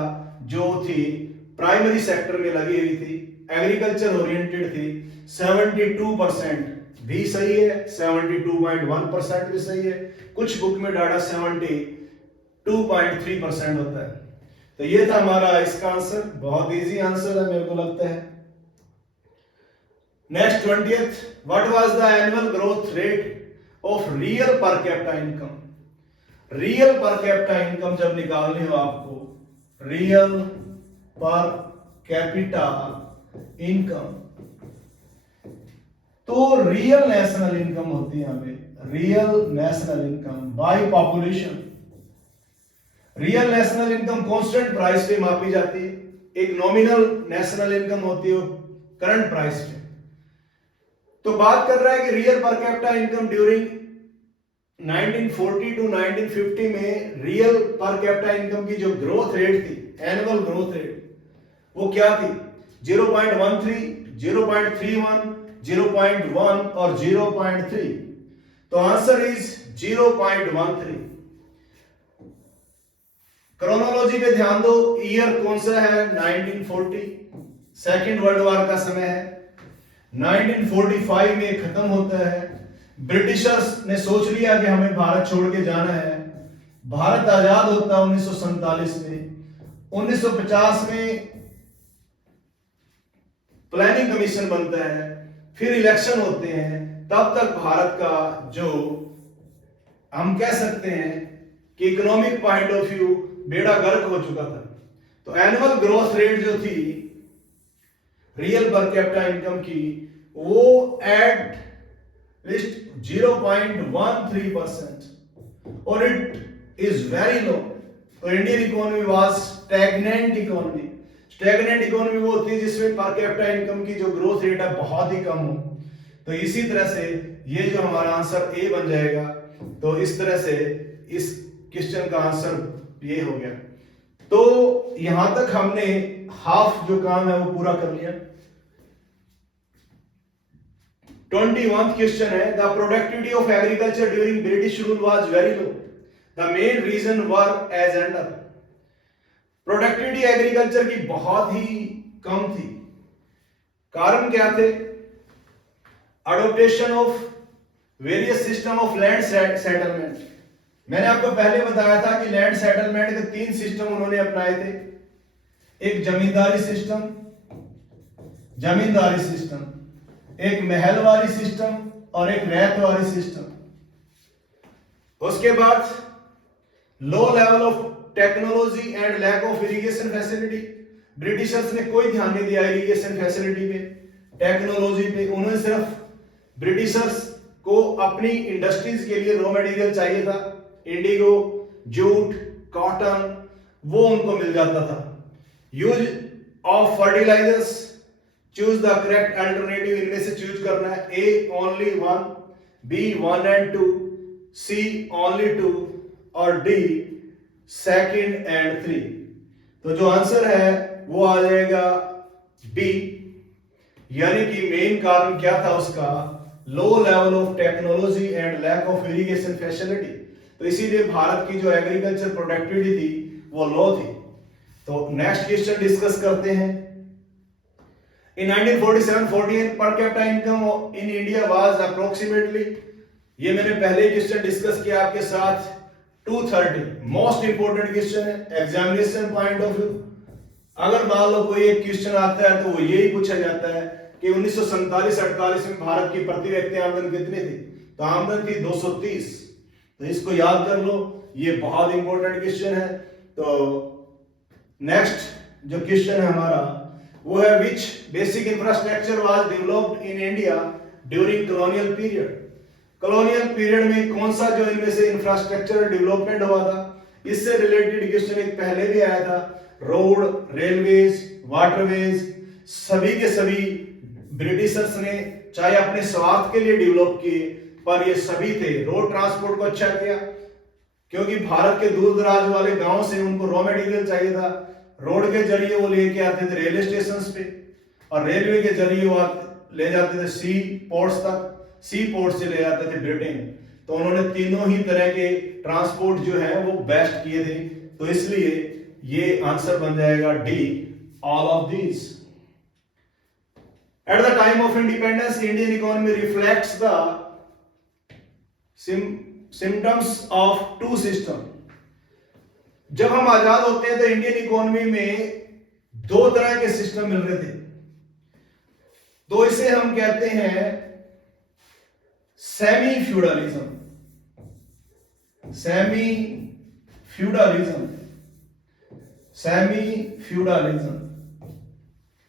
जो थी प्राइमरी सेक्टर में लगी हुई थी, एग्रीकल्चर ओरिएंटेड थी। 72% भी सही है, 72.1% भी सही है, कुछ बुक में डाटा 72.3% होता है। तो ये था हमारा इसका आंसर, बहुत इजी आंसर है मेरे को लगता है। Next 20th, what was the annual growth rate of real per capita income. Real per capita income जब निकालनी हो आपको, रियल पर कैपिटा इनकम, तो रियल नेशनल इनकम होती है यहां पे, real national income by population. Real national income constant price पे मापी जाती है, एक नॉमिनल नेशनल इनकम होती है करंट प्राइस पे। तो बात कर रहा है कि real per capita income during 1940 to 1950 में रियल पर कैपिटा इनकम की जो ग्रोथ रेट थी, एनुअल ग्रोथ रेट, वो क्या थी? 0.13, 0.31, 0.1 और 0.3। तो आंसर इज 0.13। क्रोनोलॉजी पे ध्यान दो, ईयर कौन सा है? 1940, सेकेंड वर्ल्ड वॉर का समय है। 1945 में खत्म होता है। ब्रिटिशर्स ने सोच लिया कि हमें भारत छोड़ के जाना है। भारत आजाद होता है 1947 में। 1950 में प्लानिंग कमीशन बनता है, फिर इलेक्शन होते हैं। तब तक भारत का जो हम कह सकते हैं कि इकोनॉमिक पॉइंट ऑफ व्यू बेड़ा गर्क हो चुका था। तो एनुअल ग्रोथ रेट जो थी रियल पर कैपिटा इनकम की, वो एट लीस्ट 0.13% और इट इज वेरी लो। तो Indian economy was stagnant economy. Stagnant economy वो होती है जिसमें पर कैपिटा इनकम की जो ग्रोथ रेट है बहुत ही कम हो। तो इसी तरह से ये जो हमारा आंसर ए बन जाएगा। तो इस तरह से इस क्वेश्चन का आंसर ये हो गया। तो यहां तक हमने हाफ जो काम है वो पूरा कर लिया। 21th क्वेश्चन है, the productivity of agriculture during British rule was very low, the main reason were as under. Productivity agriculture की बहुत ही कम थी। कारण क्या थे? Adoption of various system of land settlement. मैंने आपको पहले बताया था कि लैंड सेटलमेंट के 3 सिस्टम उन्होंने अपनाए थे। एक जमींदारी सिस्टम, एक महलवारी सिस्टम और एक रैयतवारी सिस्टम। उसके बाद low level of technology and lack of irrigation facility. Britishers ने कोई ध्यान नहीं दिया इरिगेशन फैसिलिटी पे, टेक्नोलॉजी पे। उन्होंने सिर्फ ब्रिटिशर्स को अपनी इंडस्ट्रीज के लिए रॉ मटेरियल चाहिए था, इंडिगो, जूट, कॉटन, वो उनको मिल जाता था। Use of fertilisers, choose the correct alternative. इनमें से चूज करना है। A only 1, B 1 and 2, C only 2 और डी 2 and 3। तो जो आंसर है वो आ जाएगा बी। यानी कि मेन कारण क्या था उसका? Low level of technology and lack of irrigation facility. तो इसीलिए भारत की जो एग्रीकल्चर प्रोडक्टिविटी थी वो लो थी। तो नेक्स्ट क्वेश्चन डिस्कस करते हैं। In 1947-48 per capita income in India was approximately, ये मैंने पहले क्वेश्चन डिस्कस किया आपके साथ, 230। मोस्ट इंपोर्टेंट क्वेश्चन है एग्जामिनेशन पॉइंट ऑफ व्यू। अगर मान लो कोई एक क्वेश्चन आता है तो वो यही पूछा जाता है कि 1947-48 में भारत की प्रति व्यक्ति आमदन कितनी थी? तो आमदन थी 230। तो इसको याद कर लो, ये बहुत इंपॉर्टेंट क्वेश्चन है। तो नेक्स्ट जो क्वेश्चन है हमारा वो है, which basic infrastructure was developed in India during colonial period. Colonial period में कौन सा जो इनमें से इंफ्रास्ट्रक्चरल डेवलपमेंट हुआ था, इससे रिलेटेड क्वेश्चन एक पहले भी आया था। रोड, रेलवेज, वाटरवेज, सभी के सभी ब्रिटिशर्स ने चाहे अपने स्वार्थ के लिए डेवलप किए, पर ये सभी थे। रोड ट्रांसपोर्ट को अच्छा किया क्योंकि भारत के दूर दराज वाले गांव से उनको रॉ मटेरियल चाहिए था, रोड के जरिए वो लेके आते थे रेलवे स्टेशन पे, और रेलवे के जरिए वो ले जाते थे सी पोर्ट्स तक, सी पोर्ट से ले जाते थे ब्रिटेन। तो उन्होंने तीनों ही तरह के ट्रांसपोर्ट जो है वो बेस्ट किए थे, तो इसलिए ये आंसर बन जाएगा D, all of these. At the time of independence Indian economy reflects the symptoms of two system. जब हम आजाद होते हैं तो इंडियन इकोनॉमी में दो तरह के सिस्टम मिल रहे थे, तो इसे हम कहते हैं semi feudalism. Semi feudalism, semi feudalism.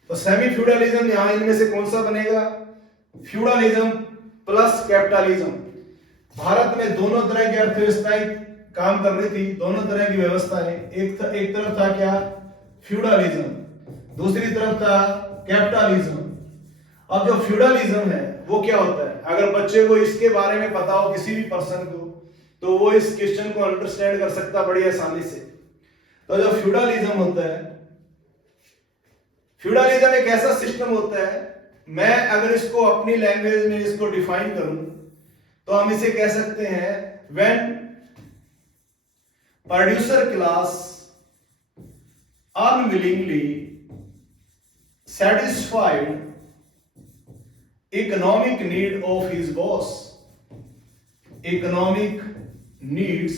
तो सेमी फ्यूडलिज्म यहां इनमें से कौन सा बनेगा? Feudalism plus capitalism. भारत में दोनों तरह की अर्थव्यवस्थाएं काम कर रही थी, दोनों तरह की व्यवस्थाएं। एक तरफ था क्या? फ्यूडलिज्म, दूसरी तरफ था कैपिटलिज्म। अब जो फ्यूडलिज्म है वो क्या होता है? अगर बच्चे को इसके बारे में पता हो, किसी भी पर्सन को, तो वो इस क्वेश्चन को अंडरस्टैंड कर सकता बड़ी आसानी से। तो जो फ्यूडलिज्म होता है, फ्यूडलिज्म एक ऐसा सिस्टम होता है, मैं अगर इसको अपनी लैंग्वेज में इसको डिफाइन करूं तो हम इसे कह सकते हैं when producer class unwillingly satisfied economic need of his boss, economic needs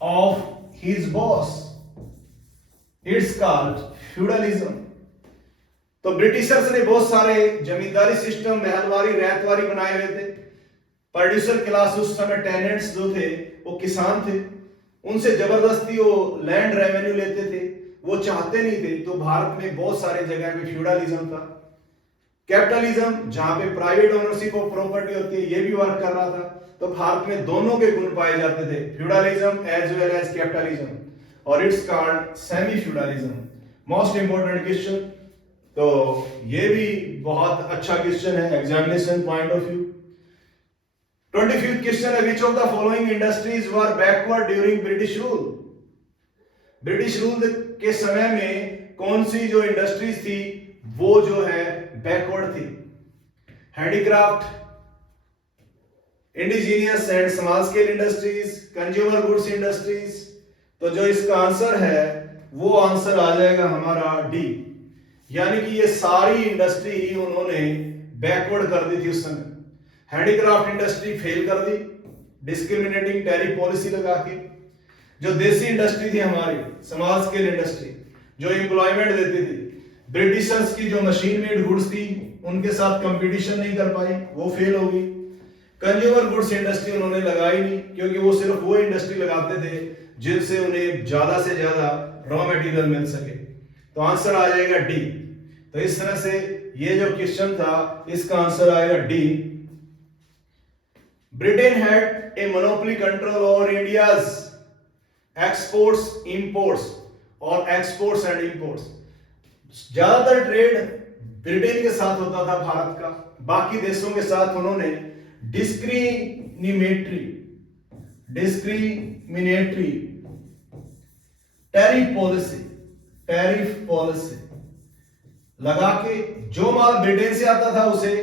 of his boss, it's called feudalism। तो ब्रिटिशर्स ने बहुत सारे जमींदारी सिस्टम, महलवारी, रैयतवारी बनाए हुए थे। प्रोड्यूसर क्लास उस समय टेनेंट्स जो थे वो किसान थे, उनसे जबरदस्ती वो लैंड रेवेन्यू लेते थे, वो चाहते नहीं थे। तो भारत में बहुत सारे जगह पे फ्यूडलिज्म था। कैपिटलिज्म जहां पे प्राइवेट ओनरशिप ऑफ प्रॉपर्टी होती है, ये भी वर्क कर रहा था। तो भारत में दोनों के गुण पाए जाते थे, feudalism as well as capitalism, और it's called semi feudalism. Most important question, तो ये भी बहुत अच्छा क्वेश्चन है examination point of view. 25th question है, which of the following industries were backward during British rule. British rule के समय में कौन सी जो इंडस्ट्रीज थी वो जो है बैकवर्ड थी? Handicraft, indigenous and small scale industries, consumer goods industries. तो जो इसका आंसर है वो आंसर आ जाएगा हमारा डी, यानी कि ये सारी इंडस्ट्री ही उन्होंने बैकवर्ड कर दी थी उस समय। हैंडीक्राफ्ट इंडस्ट्री फेल कर दी डिस्क्रिमिनेटिंग टैरिफ पॉलिसी लगा के। जो देसी इंडस्ट्री थी हमारी, स्मॉल स्केल इंडस्ट्री, जो एम्प्लॉयमेंट देती थी, ब्रिटिशर्स की जो मशीन मेड गुड्स थी उनके साथ कंपटीशन नहीं कर पाई, वो फेल हो गई। कंज्यूमर गुड्स इंडस्ट्री उन्होंने लगाई नहीं, क्योंकि वो सिर्फ वो इंडस्ट्री लगाते थे जिनसे उन्हें ज्यादा से ज्यादा रॉ मटेरियल मिल सके। तो आंसर आ जाएगा डी। तो इस तरह से ये जो क्वेश्चन था इसका आंसर आएगा D. Britain had a monopoly control over India's exports, imports और एक्सपोर्ट्स एंड इंपोर्ट्स। ज्यादातर ट्रेड ब्रिटेन के साथ होता था भारत का, बाकी देशों के साथ उन्होंने डिस्क्रिमिनेटरी टैरिफ पॉलिसी लगा के जो माल ब्रिटेन से आता था उसे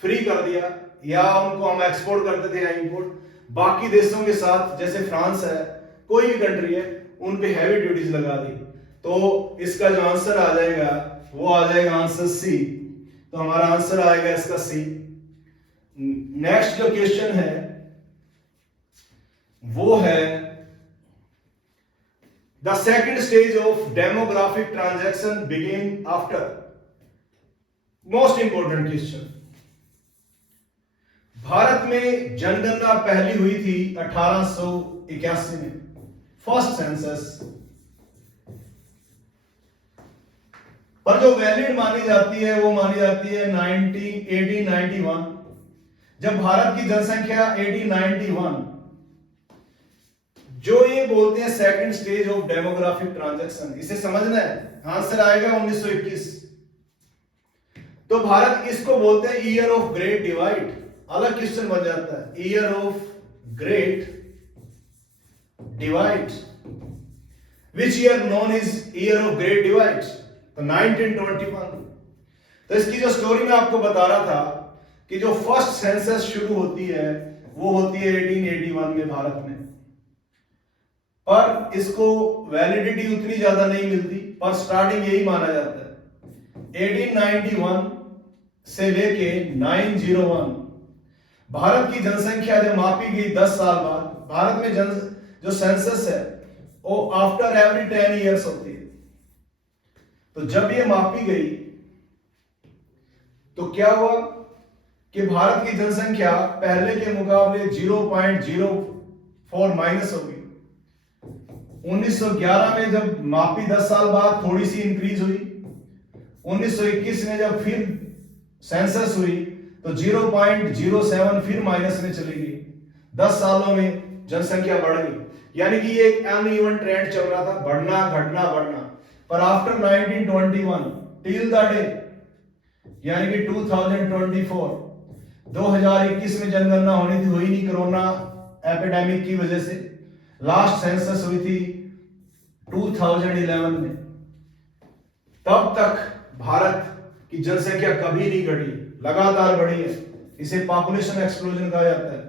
फ्री कर दिया, या उनको हम एक्सपोर्ट करते थे या इंपोर्ट। बाकी देशों के साथ जैसे फ्रांस है, कोई भी कंट्री है, उन पे हैवी ड्यूटीज लगा दी। तो इसका जो आंसर आ जाएगा वो आ जाएगा आंसर सी। तो हमारा आंसर आएगा इसका सी। नेक्स्ट जो क्वेश्चन है वो है the second stage of demographic transaction begin after. Most important question, Bharat में जनगणना पहली हुई थी 1881 में, फर्स्ट सेंसस। पर जो वैलिड मानी जाती है वो मानी जाती है 1891, जब भारत की जनसंख्या 1891, जो ये बोलते हैं second stage of demographic transaction, इसे समझना है, आंसर आएगा 1921। तो भारत इसको बोलते हैं ईयर ऑफ ग्रेट डिवाइड। अलग क्वेश्चन बन जाता है, year of great divide, which year known is year of great divide, तो 1921। तो इसकी जो स्टोरी मैं आपको बता रहा था कि जो फर्स्ट सेंसस शुरू होती है वो होती है 1881 में भारत में, पर इसको वैलिडिटी उतनी ज्यादा नहीं मिलती, पर स्टार्टिंग यही माना जाता है। 1891 से लेके 901 भारत की जनसंख्या जब मापी गई 10 साल बाद, भारत में जो सेंसस है वो आफ्टर एवरी 10 इयर्स होती है। तो जब ये मापी गई तो क्या हुआ कि भारत की जनसंख्या पहले के मुकाबले 0.04 माइनस हो गई। 1911 में जब मापी 10 साल बाद थोड़ी सी इंक्रीज हुई, 1921 में जब फिर सेंसस हुई तो 0.07 फिर माइनस में चली गई। 10 सालों में जनसंख्या बढ़ गई, यानी कि ये एक अनइवन ट्रेंड चल रहा था, बढ़ना घटना बढ़ना। पर आफ्टर 1921 टिल द डे, यानी कि 2021 में जनगणना होनी थी, हुई नहीं कोरोना एपिडेमिक की वजह से। लास्ट सेंसस हुई थी 2011 में। तब तक भारत की जनसंख्या कभी नहीं घटी, लगातार बढ़ी है। इसे पॉपुलेशन एक्सप्लोजन कहा जाता है।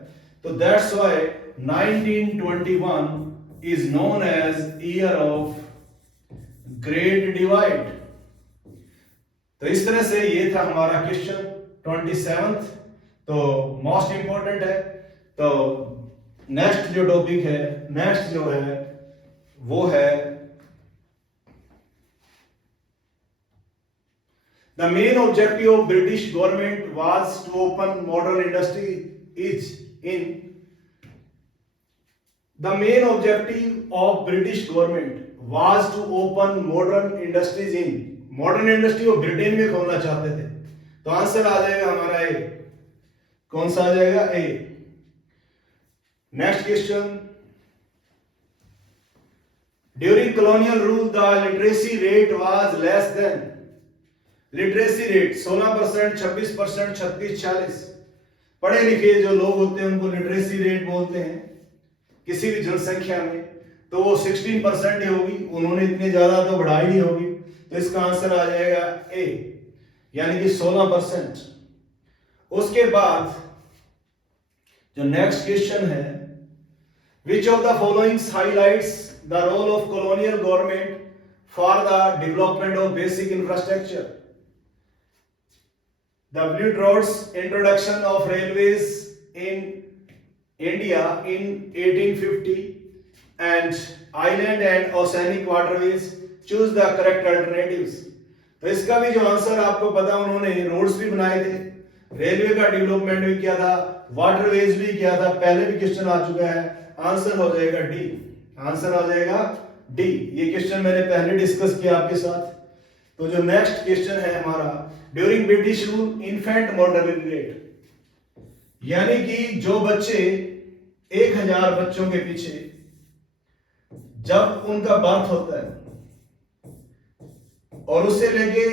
तो that's why 1921 is known as year of great divide. तो इस तरह से ये था हमारा क्वेश्चन 27th, तो मोस्ट इंपॉर्टेंट है। तो नेक्स्ट जो टॉपिक है, नेक्स्ट जो है वो है the main objective of British government was to open modern industry is in. The main objective of British government was to open modern industries in. Modern industry वो ब्रिटेन में खोलना चाहते थे। तो आंसर आ जाएगा हमारा ए। कौन सा आ जाएगा? A. Next question, during colonial rule the literacy rate was less than. Literacy rate 16%, 26%, 36-40। पढ़े लिखे जो लोग होते हैं उनको लिटरेसी रेट बोलते हैं किसी भी जनसंख्या में, तो वो 16% ही होगी। उन्होंने इतने ज्यादा तो बढ़ाई नहीं होगी, तो इसका आंसर आ जाएगा ए, यानी कि 16%। उसके बाद जो नेक्स्ट क्वेश्चन है, which of the followings highlights the role of colonial government for the development of basic infrastructure. W. Trott's introduction of railways in India in 1850 and island and oceanic waterways. Choose the correct alternatives. तो इसका भी जो आंसर आपको पता, उन्होंने रोड्स भी बनाए थे, रेलवे का डेवलपमेंट भी किया था, वाटरवेज भी किया था। पहले भी क्वेश्चन आ चुका है, आंसर हो जाएगा डी। आंसर आ जाएगा डी। ये क्वेश्चन मैंने पहले डिस्कस किया आपके साथ। तो जो नेक्स्ट क्वेश्चन है हमारा, during British rule infant mortality rate, यानी कि जो बच्चे 1000 बच्चों के पीछे जब उनका बर्थ होता है और उससे लेके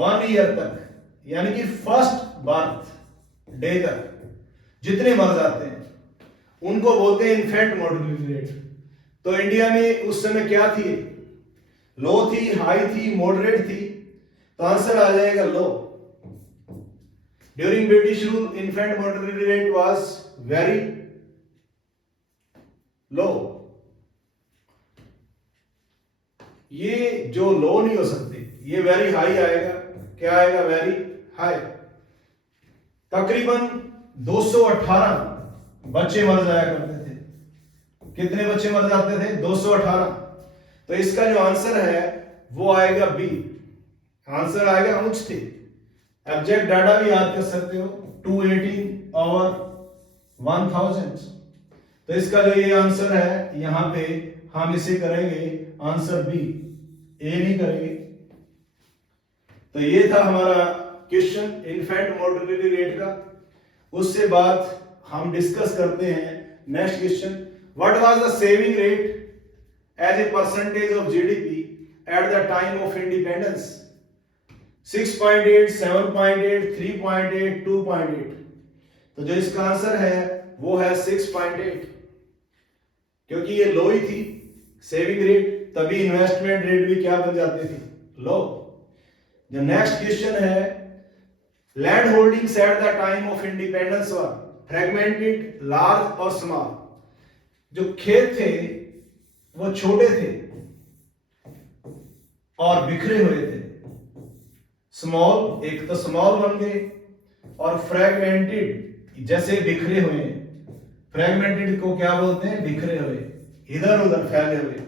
1 ईयर तक, यानी कि फर्स्ट बर्थ डे तक जितने मर जाते हैं उनको बोलते हैं इन्फेंट मोर्टेलिटी रेट। तो इंडिया में उस समय क्या थी? लो थी, हाई थी, मॉडरेट थी? तो आंसर आ जाएगा लो। During British rule infant mortality rate was very low. ये जो लो नहीं हो सकती, ये वेरी हाई आएगा। क्या आएगा? Very high. तकरीबन 218 बच्चे मर जाया करते थे। कितने बच्चे मर जाते थे? 218। तो इसका जो आंसर है वो आएगा बी। आंसर आएगा मुझ थे। एग्जैक्ट डाटा भी याद कर सकते हो, 218/1000। तो इसका जो ये आंसर है, यहां पे हम इसे करेंगे आंसर बी, ए नहीं करेंगे। तो ये था हमारा क्वेश्चन इन्फेंट मोर्टेलिटी रेट का। उससे बाद हम डिस्कस करते हैं next question, what was the saving rate as a percentage of GDP at the time of independence? 6.8, 7.8, 3.8, 2.8। तो जो इसका आंसर है वो है 6.8, क्योंकि ये लो ही थी सेविंग रेट, तभी इन्वेस्टमेंट रेट भी क्या बन जाती थी, लो। जो नेक्स्ट क्वेश्चन है, land holdings eight the time of independence were fragmented, large और स्मॉल। जो खेत थे वो छोटे थे और बिखरे हुए थे। स्मॉल, एक तो स्मॉल बन गए, और फ्रेगमेंटेड जैसे बिखरे हुए। फ्रेगमेंटेड को क्या बोलते हैं, बिखरे हुए, इधर उधर फैले हुए।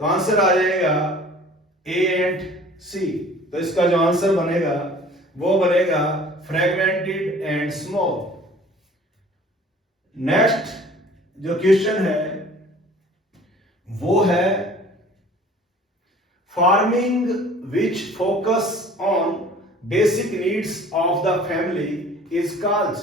तो आंसर आ जाएगा ए एंड सी। तो इसका जो आंसर बनेगा वो बनेगा फ्रेगमेंटेड एंड स्मॉल। नेक्स्ट जो क्वेश्चन है वो है farming which focus on basic needs of the family is called.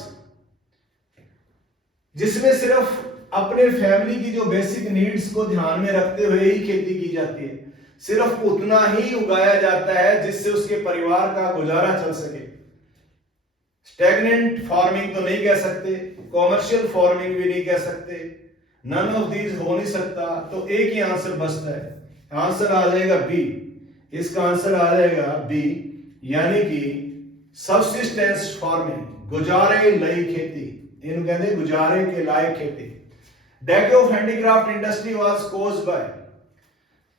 जिसमें सिर्फ अपने फैमिली की जो बेसिक नीड्स को ध्यान में रखते हुए ही खेती की जाती है, सिर्फ उतना ही उगाया जाता है जिससे उसके परिवार का गुजारा चल सके। स्टैग्नेंट फार्मिंग तो नहीं कह सकते, कॉमर्शियल फार्मिंग भी नहीं कह सकते, नन ऑफ दीज हो नहीं सकता। तो एक ही आंसर बचता है, आंसर आ जाएगा बी। इसका आंसर आ जाएगा बी, यानी कि सबसिस्टेंस फार्मिंग, गुजारे लई खेती, इन कहते गुजारे के लायक खेती। Deck of handicraft industry was caused by,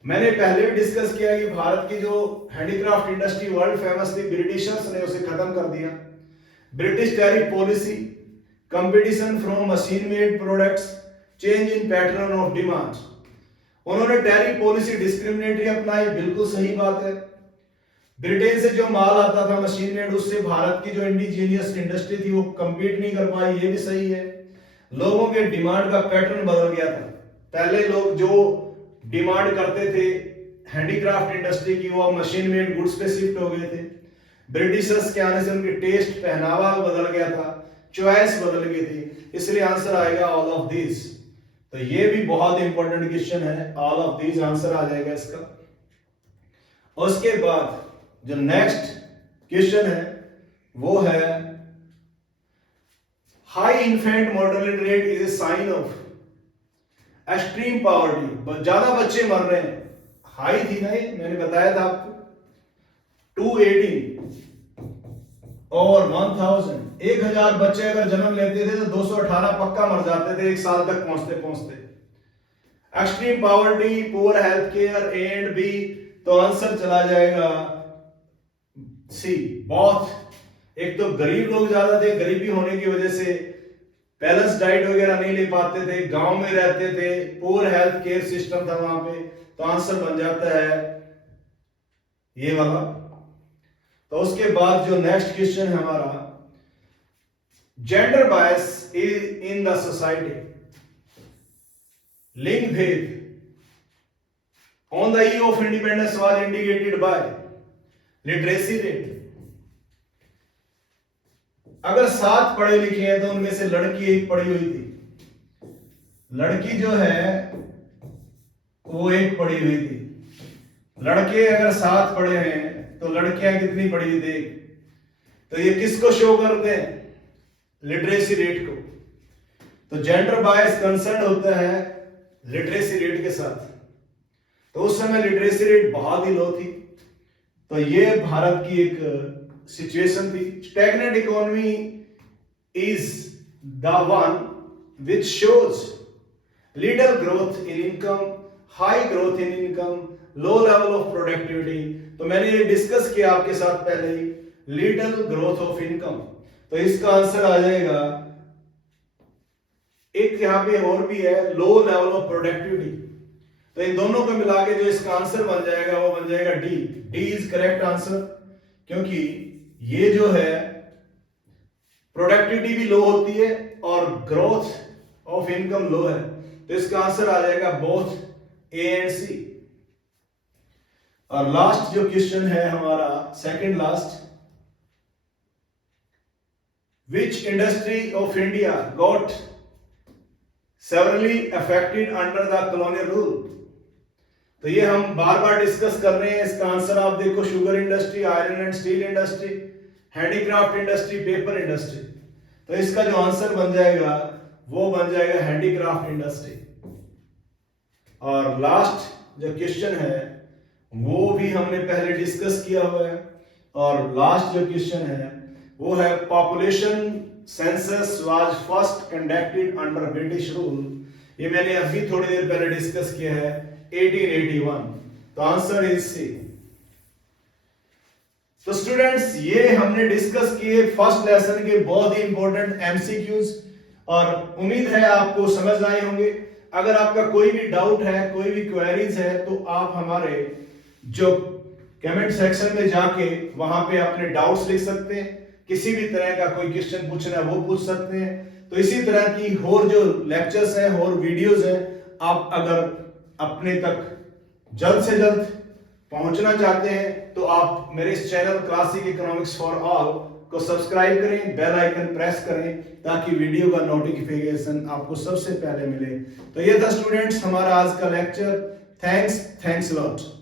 मैंने पहले भी डिस्कस किया कि भारत की जो हैंडीक्राफ्ट इंडस्ट्री वर्ल्ड फेमस थी, ब्रिटिशर्स ने उसे खत्म कर दिया। British tariff policy, competition from machine made products, change in pattern of demand. उन्होंने टैरिफ पॉलिसी डिस्क्रिमिनेटरी अपनाई, बिल्कुल सही बात है। ब्रिटेन से जो माल आता था मशीन मेड, उससे भारत की जो इंडिजीनियस इंडस्ट्री थी वो कंपीट नहीं कर पाई, ये भी सही है। लोगों के डिमांड का पैटर्न बदल गया था। पहले लोग जो डिमांड करते थे हैंडीक्राफ्ट इंडस्ट्री की, वो मशीन मेड गुड्स पे शिफ्ट हो गए थे। ब्रिटिशर्स के आने से उनके टेस्ट, पहनावा बदल गया था, चॉइस बदल गई थी, इसलिए आंसर आएगा ऑल ऑफ दीज। तो ये भी बहुत इंपॉर्टेंट क्वेश्चन है, ऑल ऑफ दीज आंसर आ जाएगा इसका। उसके बाद जो नेक्स्ट क्वेश्चन है वो है high infant mortality rate is a sign of extreme poverty. ज्यादा बच्चे मर रहे हैं, हाई थी ना ये, मैंने बताया था आपको 218 और 1000, 1000 बच्चे अगर जन्म लेते थे तो 218 पक्का मर जाते थे एक साल तक पहुंचते पहुंचते। Extreme poverty, poor health care and B, तो आंसर चला जाएगा सी, बहुत। एक तो गरीब लोग ज्यादा थे, गरीबी होने की वजह से बैलेंस डाइट वगैरह नहीं ले पाते थे, गांव में रहते थे, पुअर हेल्थ केयर सिस्टम था वहां पे, तो आंसर बन जाता है ये वाला। तो उसके बाद जो नेक्स्ट क्वेश्चन है हमारा, gender bias in the society, लिंग भेद on the eve of independence was indicated by literacy rate. अगर 7 पढ़े लिखे हैं तो उनमें से लड़की एक पढ़ी हुई थी, लड़की जो है वो एक पढ़ी हुई थी। लड़के अगर 7 पढ़े हैं तो लड़कियां कितनी पढ़ी हुई थी? तो ये किसको शो करते हैं? लिटरेसी रेट को। तो जेंडर बायस कंसर्न होता है लिटरेसी रेट के साथ। तो उस समय लिटरेसी रेट बहुत ही लो थी, तो ये भारत की एक सिचुएशन थी। Stagnant economy is the one which shows little growth in income, high growth in income, low level of productivity. तो मैंने ये डिस्कस किया आपके साथ पहले ही, लिटिल ग्रोथ ऑफ इनकम। तो इसका आंसर आ जाएगा, एक यहां पे और भी है, लो लेवल ऑफ प्रोडक्टिविटी। तो इन दोनों को मिला के जो इसका आंसर बन जाएगा वो बन जाएगा D. D is correct answer, क्योंकि ये जो है प्रोडक्टिविटी भी लो होती है और ग्रोथ ऑफ इनकम लो है। तो इसका आंसर आ जाएगा बोथ ए एंड सी। और लास्ट जो क्वेश्चन है हमारा, second last, Which industry of India got severely affected under the colonial rule? तो ये हम बार बार डिस्कस कर रहे हैं। इसका आंसर आप देखो, sugar industry, iron and steel industry, handicraft industry, paper industry. तो इसका जो आंसर बन जाएगा वो बन जाएगा हैंडीक्राफ्ट इंडस्ट्री। और लास्ट जो क्वेश्चन है वो भी हमने पहले डिस्कस किया हुआ है। और लास्ट जो क्वेश्चन है वो है population census was first conducted under British rule. ये मैंने अभी थोड़ी देर पहले डिस्कस किया है, 1881। तो आंसर इज सी। तो स्टूडेंट्स, ये हमने डिस्कस किए फर्स्ट लेसन के बहुत ही इंपॉर्टेंट एमसीक्यूज, और उम्मीद है आपको समझ आए होंगे। अगर आपका कोई भी डाउट है, कोई भी क्वेरीज है, तो आप हमारे जो कमेंट सेक्शन में जाके वहां पे अपने डाउट्स लिख सकते हैं। किसी भी तरह का कोई क्वेश्चन पूछना है वो पूछ सकते हैं। तो इसी तरह की और जो लेक्चर्स हैं और वीडियोस हैं, आप अगर अपने तक जल्द से जल्द पहुंचना चाहते हैं तो आप मेरे इस channel classic economics for all को सब्सक्राइब करें, बेल आइकन प्रेस करें, ताकि वीडियो का नोटिफिकेशन आपको सबसे पहले मिले। तो ये था स्टूडेंट्स हमारा आज का लेक्चर। Thanks lot.